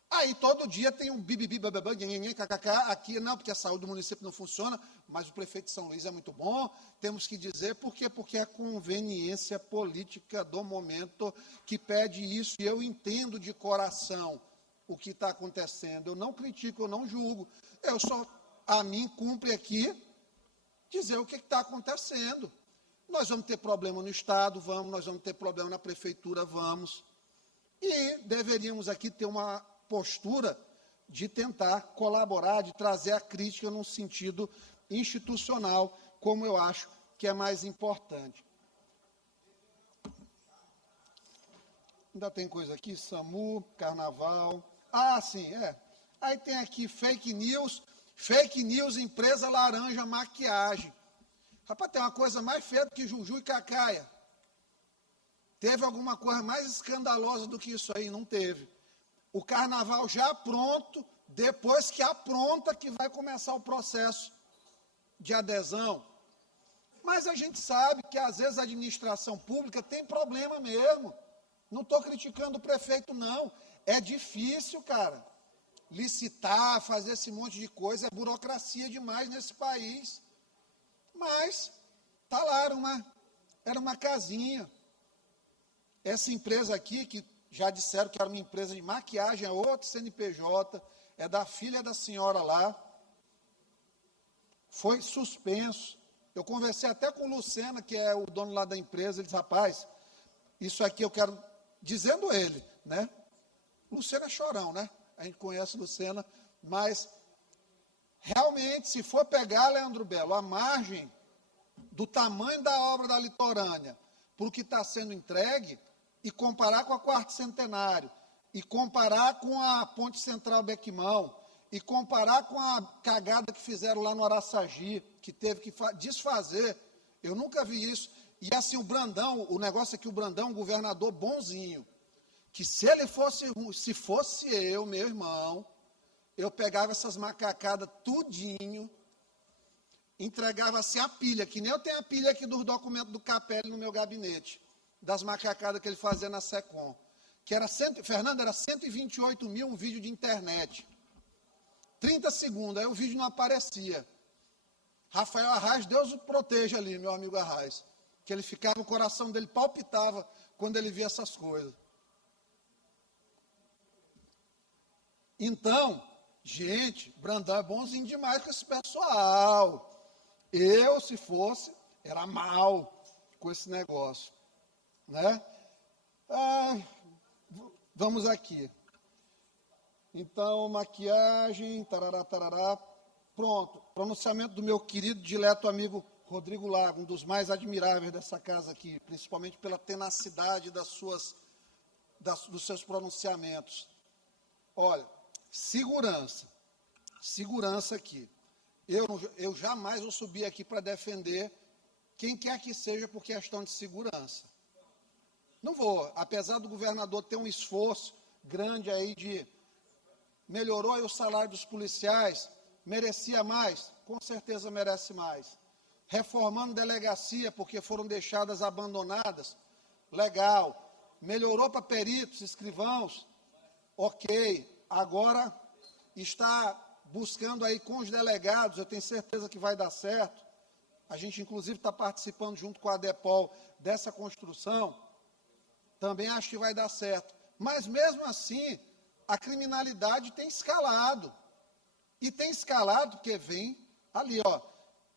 Aí todo dia tem um bibibi, bababá, kkk, aqui não, porque a saúde do município não funciona, mas o prefeito de São Luís é muito bom, temos que dizer por quê? Porque é a conveniência política do momento que pede isso, e eu entendo de coração o que está acontecendo, eu não critico, eu não julgo, a mim cumpre aqui dizer o que está acontecendo. Nós vamos ter problema no Estado, vamos, nós vamos ter problema na prefeitura, vamos, e deveríamos aqui ter uma postura de tentar colaborar, de trazer a crítica num sentido institucional, como eu acho que é mais importante. Ainda tem coisa aqui, SAMU, Carnaval. Ah, sim, Aí tem aqui fake news, empresa laranja maquiagem. Rapaz, tem uma coisa mais feia do que Juju e Cacaia. Teve alguma coisa mais escandalosa do que isso aí? Não teve. O carnaval já pronto, depois que apronta que vai começar o processo de adesão. Mas a gente sabe que às vezes a administração pública tem problema mesmo. Não estou criticando o prefeito, não. É difícil, cara. Licitar, fazer esse monte de coisa, é burocracia demais nesse país. Mas, tá lá, era uma casinha. Essa empresa aqui, que já disseram que era uma empresa de maquiagem, é outro CNPJ, é da filha da senhora lá, foi suspenso. Eu conversei até com o Lucena, que é o dono lá da empresa, ele disse, rapaz, isso aqui eu quero, dizendo ele, né? Lucena é chorão, né? A gente conhece Lucena, mas realmente, se for pegar, Leandro Belo, a margem do tamanho da obra da litorânea para o que está sendo entregue e comparar com a Quarto Centenário, e comparar com a Ponte Central Bequimão, e comparar com a cagada que fizeram lá no Araçagi, que teve que desfazer, eu nunca vi isso. E assim, o Brandão, o negócio é que o Brandão é um governador bonzinho, que se fosse eu, meu irmão, eu pegava essas macacadas tudinho, entregava assim a pilha, que nem eu tenho a pilha aqui dos documentos do Capelli no meu gabinete, das macacadas que ele fazia na SECOM, que era, Fernando, era 128 mil um vídeo de internet, 30 segundos, aí o vídeo não aparecia. Rafael Arraes, Deus o proteja ali, meu amigo Arraes, que ele ficava, o coração dele palpitava quando ele via essas coisas. Então, gente, Brandão é bonzinho demais com esse pessoal. Eu, se fosse, era mal com esse negócio, né? Vamos aqui. Então, maquiagem, tarará, tarará. Pronto. Pronunciamento do meu querido, dileto amigo Rodrigo Lago, um dos mais admiráveis dessa casa aqui, principalmente pela tenacidade dos seus pronunciamentos. Olha, segurança aqui. Eu jamais vou subir aqui para defender quem quer que seja por questão de segurança. Não vou, apesar do governador ter um esforço grande aí melhorou aí o salário dos policiais, merecia mais? Com certeza merece mais. Reformando delegacia, porque foram deixadas abandonadas, legal. Melhorou para peritos, escrivãos, ok. Agora está buscando aí com os delegados, eu tenho certeza que vai dar certo. A gente, inclusive, está participando junto com a ADEPOL dessa construção. Também acho que vai dar certo. Mas, mesmo assim, a criminalidade tem escalado. E tem escalado porque vem ali, ó,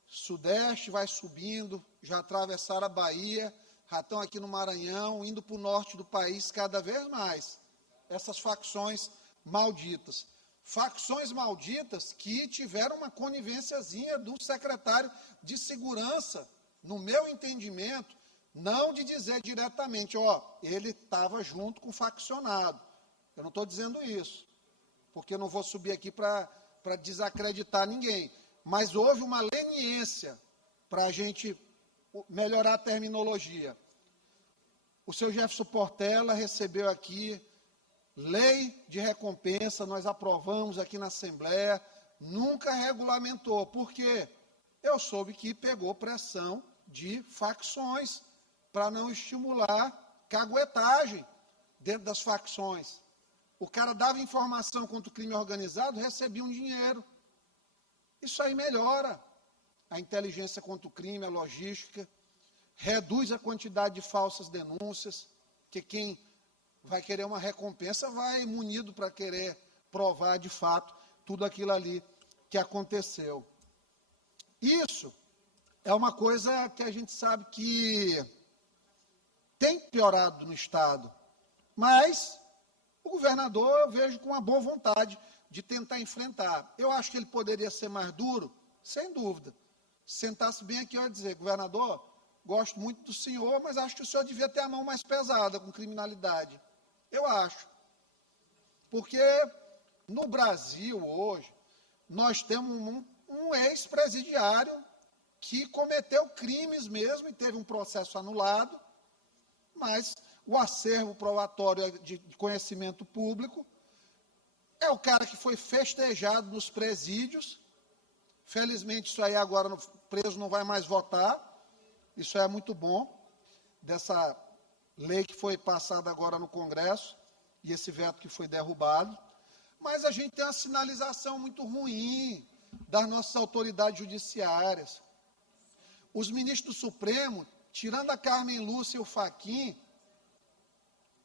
Sudeste vai subindo, já atravessaram a Bahia, já estão aqui no Maranhão, indo para o norte do país cada vez mais. Essas facções malditas. Facções malditas que tiveram uma conivênciazinha do secretário de Segurança, no meu entendimento, não de dizer diretamente, ó, ele estava junto com o faccionado. Eu não estou dizendo isso, porque eu não vou subir aqui para desacreditar ninguém. Mas houve uma leniência para a gente melhorar a terminologia. O seu Jefferson Portela recebeu aqui lei de recompensa, nós aprovamos aqui na Assembleia, nunca regulamentou. Por quê? Eu soube que pegou pressão de facções para não estimular caguetagem dentro das facções. O cara dava informação contra o crime organizado, recebia um dinheiro. Isso aí melhora a inteligência contra o crime, a logística, reduz a quantidade de falsas denúncias, que quem vai querer uma recompensa vai munido para querer provar de fato tudo aquilo ali que aconteceu. Isso é uma coisa que a gente sabe que tem piorado no Estado, mas o governador eu vejo com uma boa vontade de tentar enfrentar. Eu acho que ele poderia ser mais duro, sem dúvida. Sentasse bem aqui e ia dizer, governador, gosto muito do senhor, mas acho que o senhor devia ter a mão mais pesada com criminalidade. Eu acho. Porque no Brasil hoje, nós temos um ex-presidiário que cometeu crimes mesmo e teve um processo anulado, mas o acervo probatório de conhecimento público é o cara que foi festejado nos presídios. Felizmente, isso aí agora o preso não vai mais votar. Isso é muito bom, dessa lei que foi passada agora no Congresso, e esse veto que foi derrubado. Mas a gente tem uma sinalização muito ruim das nossas autoridades judiciárias. Os ministros do Supremo, tirando a Carmen Lúcia e o Fachin,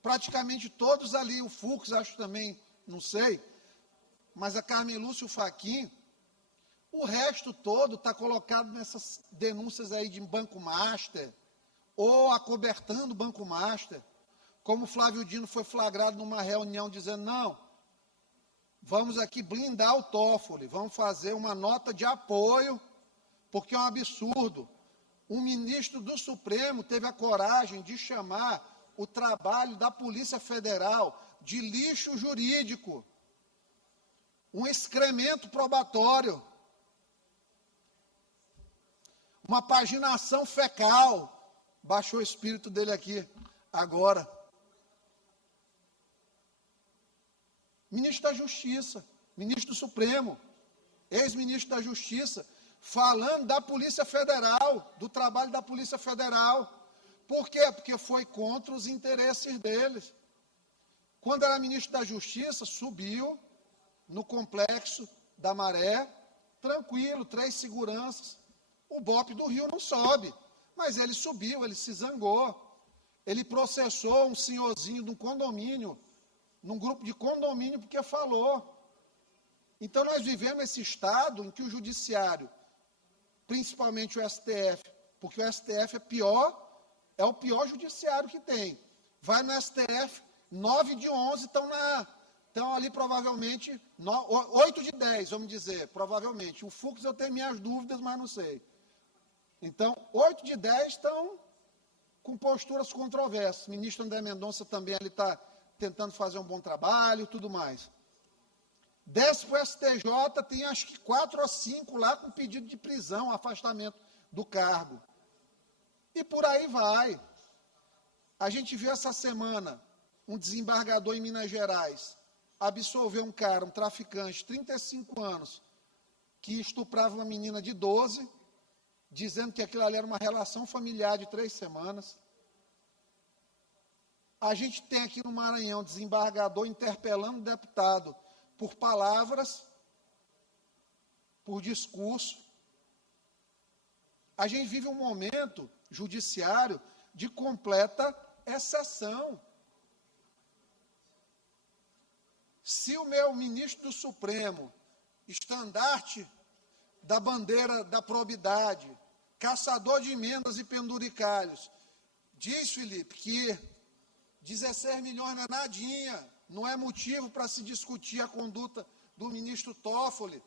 praticamente todos ali, o Fux acho também, não sei, mas a Carmen Lúcia e o Fachin, o resto todo está colocado nessas denúncias aí de Banco Master, ou acobertando o Banco Master, como o Flávio Dino foi flagrado numa reunião dizendo, não, vamos aqui blindar o Toffoli, vamos fazer uma nota de apoio, porque é um absurdo. um ministro do Supremo teve a coragem de chamar o trabalho da Polícia Federal de lixo jurídico, um excremento probatório, uma paginação fecal. Baixou o espírito dele aqui agora. Ministro da Justiça, ministro do Supremo, ex-ministro da Justiça, falando da Polícia Federal, do trabalho da Polícia Federal. Por quê? Porque foi contra os interesses deles. Quando era ministro da Justiça, subiu no complexo da Maré, tranquilo, 3 seguranças. O BOP do Rio não sobe, mas ele subiu, ele se zangou. Ele processou um senhorzinho de um condomínio, num grupo de condomínio, porque falou. Então, nós vivemos esse estado em que o judiciário, principalmente o STF, porque o STF é o pior judiciário que tem. Vai no STF, 9 de 11 estão ali provavelmente, 8 de 10, vamos dizer, provavelmente. O Fux eu tenho minhas dúvidas, mas não sei. Então, 8 de 10 estão com posturas controversas. O ministro André Mendonça também ali está tentando fazer um bom trabalho e tudo mais. Desce para o STJ, tem acho que 4 ou 5 lá com pedido de prisão, afastamento do cargo. E por aí vai. A gente viu essa semana um desembargador em Minas Gerais absolver um cara, um traficante, 35 anos, que estuprava uma menina de 12, dizendo que aquilo ali era uma relação familiar de 3 semanas. A gente tem aqui no Maranhão desembargador interpelando o deputado por palavras, por discurso. A gente vive um momento judiciário de completa exceção. Se o meu ministro do Supremo, estandarte da bandeira da probidade, caçador de emendas e penduricalhos, diz, Felipe, que 16 milhões não é nadinha, não é motivo para se discutir a conduta do ministro Toffoli,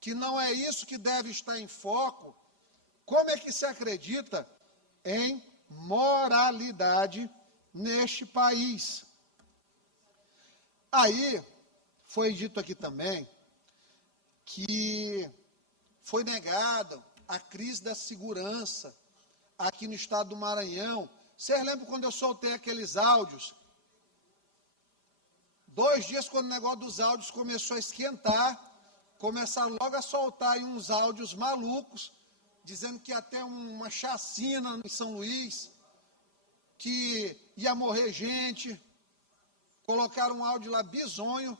que não é isso que deve estar em foco, como é que se acredita em moralidade neste país? Aí, foi dito aqui também que foi negada a crise da segurança aqui no estado do Maranhão. Vocês lembram quando eu soltei aqueles áudios? 2 dias, quando o negócio dos áudios começou a esquentar, começaram logo a soltar aí uns áudios malucos, dizendo que ia ter uma chacina em São Luís, que ia morrer gente. Colocaram um áudio lá bizonho,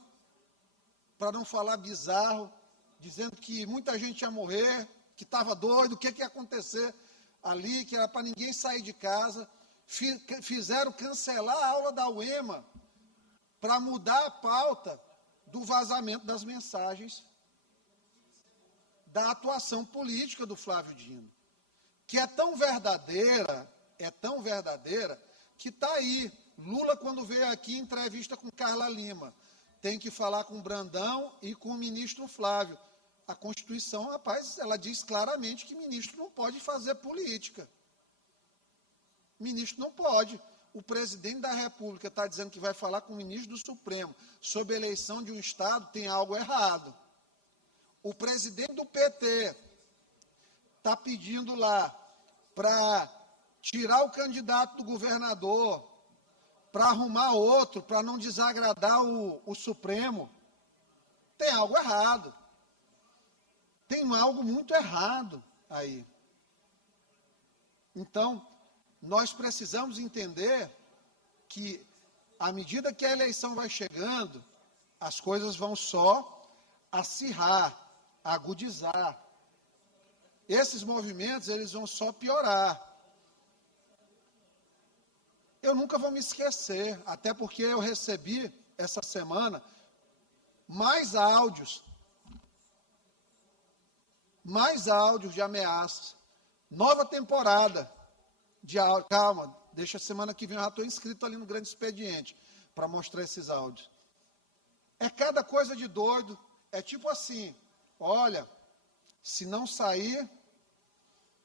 para não falar bizarro, dizendo que muita gente ia morrer, que estava doido, o que ia acontecer ali, que era para ninguém sair de casa. Fizeram cancelar a aula da UEMA para mudar a pauta do vazamento das mensagens da atuação política do Flávio Dino, que é tão verdadeira, que está aí. Lula, quando veio aqui em entrevista com Carla Lima, tem que falar com o Brandão e com o ministro Flávio. A Constituição, rapaz, ela diz claramente que ministro não pode fazer política. Ministro não pode. O presidente da República está dizendo que vai falar com o ministro do Supremo sobre a eleição de um Estado, tem algo errado. O presidente do PT está pedindo lá para tirar o candidato do governador, para arrumar outro, para não desagradar o Supremo. Tem algo errado. Tem algo muito errado aí. Então, nós precisamos entender que, à medida que a eleição vai chegando, as coisas vão só acirrar, agudizar. Esses movimentos, eles vão só piorar. Eu nunca vou me esquecer, até porque eu recebi, essa semana, mais áudios de ameaças. Nova temporada de áudio. Calma, deixa a semana que vem, eu já estou inscrito ali no Grande Expediente, para mostrar esses áudios. É cada coisa de doido, é tipo assim, olha, se não sair,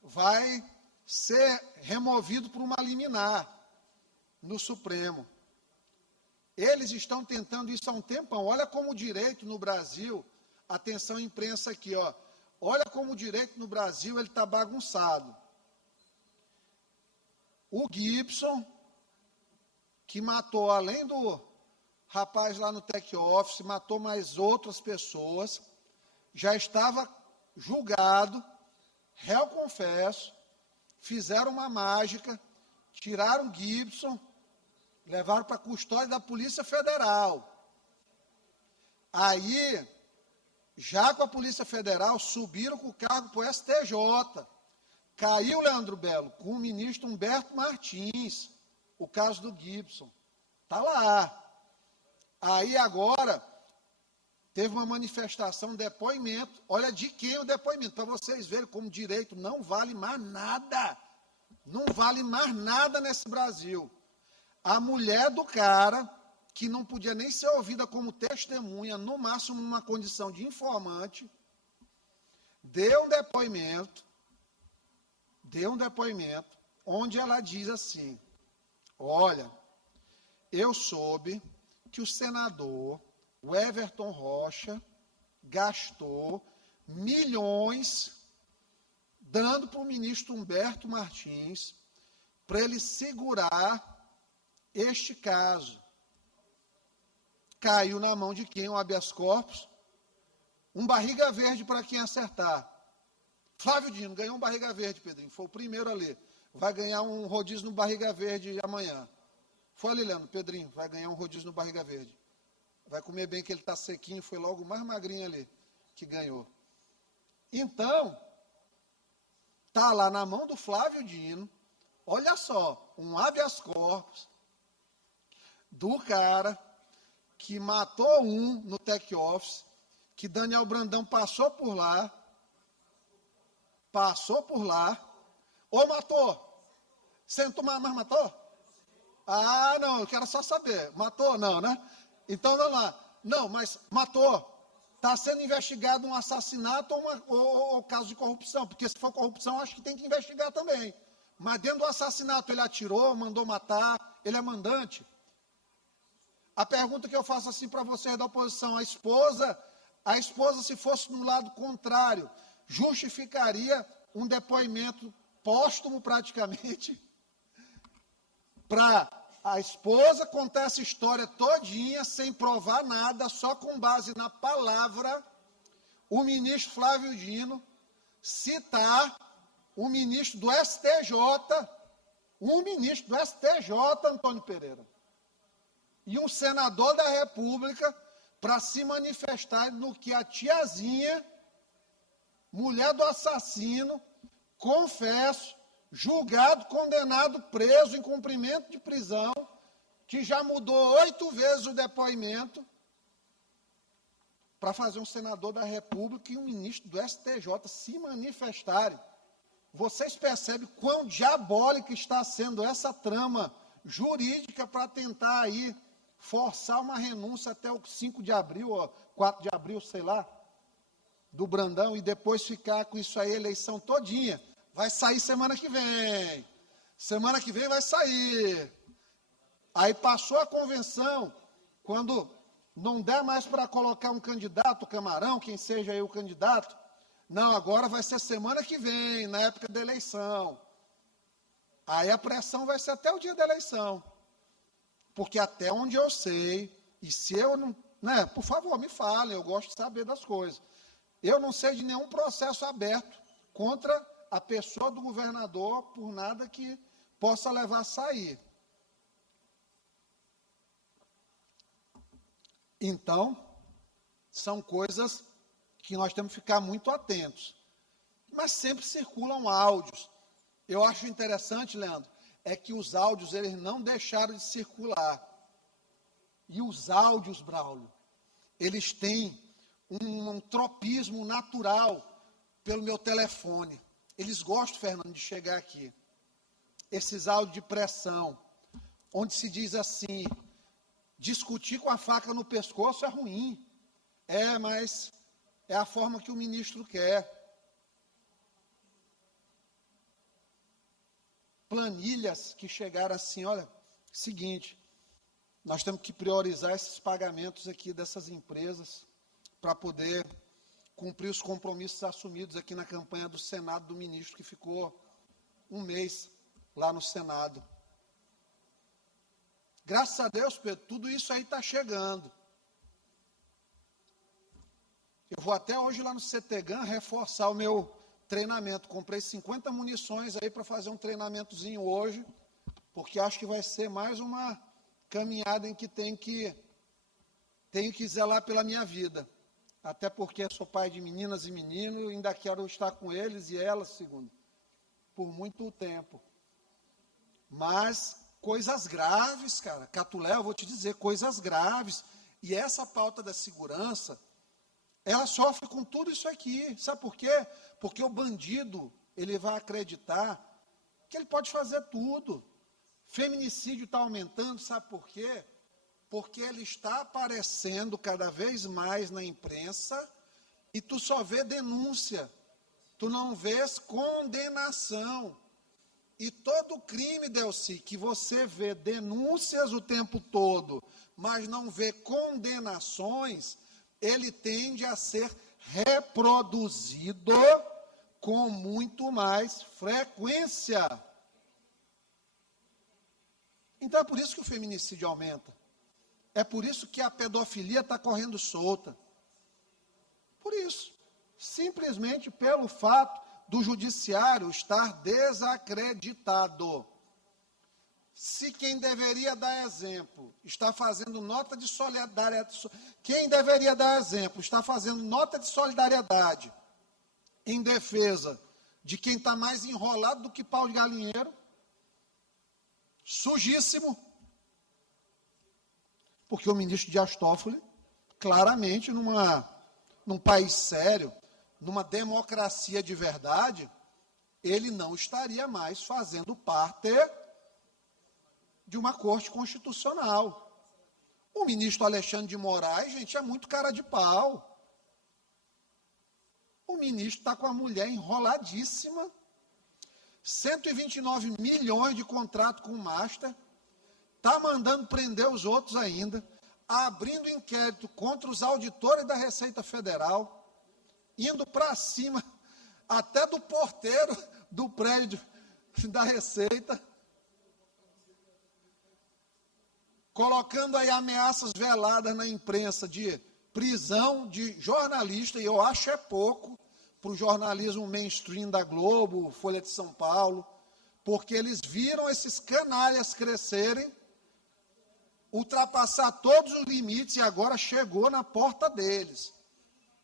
vai ser removido por uma liminar no Supremo. Eles estão tentando isso há um tempão. Olha como o direito no Brasil, atenção imprensa aqui, ó. Olha como o direito no Brasil ele está bagunçado. O Gibson, que matou, além do rapaz lá no Tech Office, matou mais outras pessoas, já estava julgado, réu confesso, fizeram uma mágica, tiraram o Gibson, levaram para a custódia da Polícia Federal. Aí, já com a Polícia Federal, subiram com o cargo para o STJ. Caiu, Leandro Belo, com o ministro Humberto Martins, o caso do Gibson. Está lá. Aí agora, teve uma manifestação, um depoimento. Olha de quem é o depoimento, para vocês verem como direito não vale mais nada. Não vale mais nada nesse Brasil. A mulher do cara, que não podia nem ser ouvida como testemunha, no máximo numa condição de informante, deu um depoimento, onde ela diz assim: olha, eu soube que o senador, o Everton Rocha, gastou milhões dando para o ministro Humberto Martins para ele segurar este caso. Caiu na mão de quem? O habeas corpus. Um barriga verde para quem acertar. Flávio Dino ganhou um barriga verde, Pedrinho. Foi o primeiro ali. Vai ganhar um rodízio no barriga verde amanhã. Foi ali, Leandro. Pedrinho vai ganhar um rodízio no barriga verde. Vai comer bem que ele está sequinho. Foi logo o mais magrinho ali que ganhou. Então, está lá na mão do Flávio Dino. Olha só, um habeas corpus do cara que matou um no Tech Office, que Daniel Brandão passou por lá, ou matou? Sentou, mas matou? Ah, não, eu quero só saber. Matou? Não, né? Então, vamos lá. Não, mas matou. Está sendo investigado um assassinato ou caso de corrupção, porque se for corrupção, acho que tem que investigar também. Mas dentro do assassinato, ele atirou, mandou matar, ele é mandante. A pergunta que eu faço assim para vocês da oposição: a esposa, se fosse no lado contrário, justificaria um depoimento póstumo praticamente para a esposa contar essa história todinha sem provar nada, só com base na palavra, o ministro Flávio Dino citar o ministro do STJ, Antônio Pereira, e um senador da República para se manifestar no que a tiazinha, mulher do assassino, confesso, julgado, condenado, preso em cumprimento de prisão, que já mudou 8 vezes o depoimento, para fazer um senador da República e um ministro do STJ se manifestarem. Vocês percebem quão diabólica está sendo essa trama jurídica para tentar aí forçar uma renúncia até o 5 de abril, ou 4 de abril, sei lá, do Brandão, e depois ficar com isso aí, eleição todinha. Vai sair semana que vem. Semana que vem vai sair. Aí passou a convenção, quando não der mais para colocar um candidato, Camarão, quem seja aí o candidato, não, agora vai ser semana que vem, na época da eleição. Aí a pressão vai ser até o dia da eleição. Porque até onde eu sei, e se eu não, né, por favor, me falem, eu gosto de saber das coisas. Eu não sei de nenhum processo aberto contra a pessoa do governador por nada que possa levar a sair. Então, são coisas que nós temos que ficar muito atentos. Mas sempre circulam áudios. Eu acho interessante, Leandro, é que os áudios eles não deixaram de circular. E os áudios, Braulio, eles têm um tropismo natural pelo meu telefone. Eles gostam, Fernando, de chegar aqui. Esses áudios de pressão, onde se diz assim: discutir com a faca no pescoço é ruim. Mas é a forma que o ministro quer. planilhas que chegaram assim, olha, seguinte, nós temos que priorizar esses pagamentos aqui dessas empresas para poder cumprir os compromissos assumidos aqui na campanha do Senado do ministro, que ficou um mês lá no Senado. Graças a Deus, Pedro, tudo isso aí está chegando. Eu vou até hoje lá no CETEGAN reforçar o meu treinamento. Comprei 50 munições aí para fazer um treinamentozinho hoje, porque acho que vai ser mais uma caminhada em que tenho que zelar pela minha vida. Até porque sou pai de meninas e meninos, e ainda quero estar com eles e elas, segundo, por muito tempo. Mas coisas graves, cara. Catulé, eu vou te dizer, coisas graves. E essa pauta da segurança, ela sofre com tudo isso aqui. Sabe por quê? Porque o bandido, ele vai acreditar que ele pode fazer tudo. Feminicídio está aumentando, sabe por quê? Porque ele está aparecendo cada vez mais na imprensa e tu só vê denúncia, tu não vês condenação. E todo crime, Delci, que você vê denúncias o tempo todo, mas não vê condenações, ele tende a ser reproduzido com muito mais frequência. Então é por isso que o feminicídio aumenta. É por isso que a pedofilia está correndo solta. Por isso. Simplesmente pelo fato do judiciário estar desacreditado. Se quem deveria dar exemplo está fazendo nota de solidariedade, quem deveria dar exemplo está fazendo nota de solidariedade em defesa de quem está mais enrolado do que pau de galinheiro, sujíssimo, porque o ministro Dias Toffoli, claramente, num país sério, numa democracia de verdade, ele não estaria mais fazendo parte de uma corte constitucional. O ministro Alexandre de Moraes, gente, é muito cara de pau. O ministro está com a mulher enroladíssima, 129 milhões de contrato com o Master, está mandando prender os outros ainda, abrindo inquérito contra os auditores da Receita Federal, indo para cima até do porteiro do prédio da Receita, colocando aí ameaças veladas na imprensa de prisão de jornalista, e eu acho é pouco para o jornalismo mainstream da Globo, Folha de São Paulo, porque eles viram esses canalhas crescerem, ultrapassar todos os limites e agora chegou na porta deles.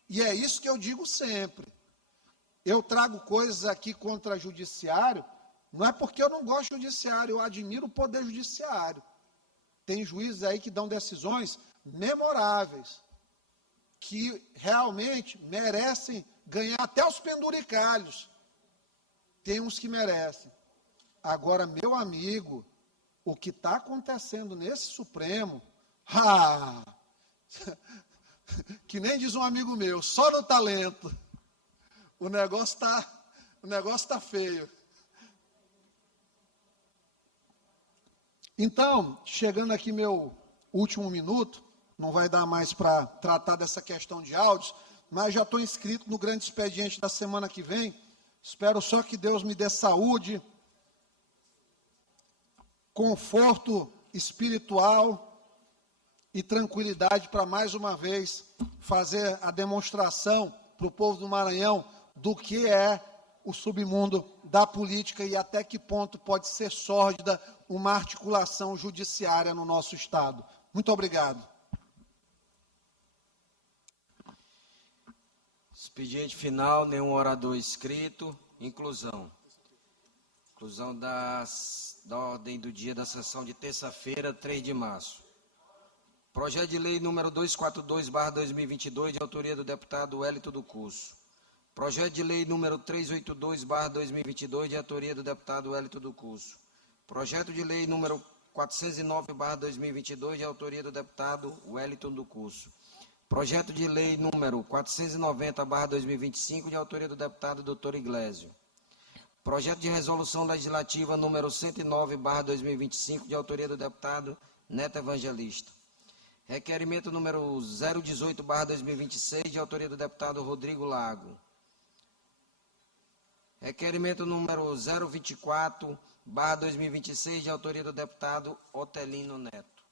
E é isso que eu digo sempre. Eu trago coisas aqui contra o judiciário, não é porque eu não gosto do judiciário, eu admiro o poder judiciário. Tem juízes aí que dão decisões memoráveis, que realmente merecem ganhar até os penduricalhos. Tem uns que merecem. Agora, meu amigo, o que está acontecendo nesse Supremo, que nem diz um amigo meu, só no talento. O negócio tá feio. Então, chegando aqui meu último minuto, não vai dar mais para tratar dessa questão de áudios, mas já estou inscrito no grande expediente da semana que vem. Espero só que Deus me dê saúde, conforto espiritual e tranquilidade para mais uma vez fazer a demonstração para o povo do Maranhão do que é o submundo da política e até que ponto pode ser sórdida uma articulação judiciária no nosso Estado. Muito obrigado. Expediente final, nenhum orador inscrito. Inclusão. Inclusão da ordem do dia da sessão de terça-feira, 3 de março. Projeto de lei número 242/2022, de autoria do deputado Wellington do Curso. Projeto de lei número 382/2022, de autoria do deputado Wellington do Curso. Projeto de lei número 409/2022, de autoria do deputado Wellington do Curso. Projeto de lei número 490/2025, de autoria do deputado Dr. Iglesio. Projeto de resolução legislativa número 109/2025, de autoria do deputado Neto Evangelista. Requerimento número 018/2026, de autoria do deputado Rodrigo Lago. Requerimento número 024/2026, de autoria do deputado Otelino Neto.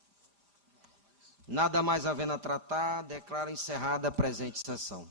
Nada mais havendo a tratar, declaro encerrada a presente sessão.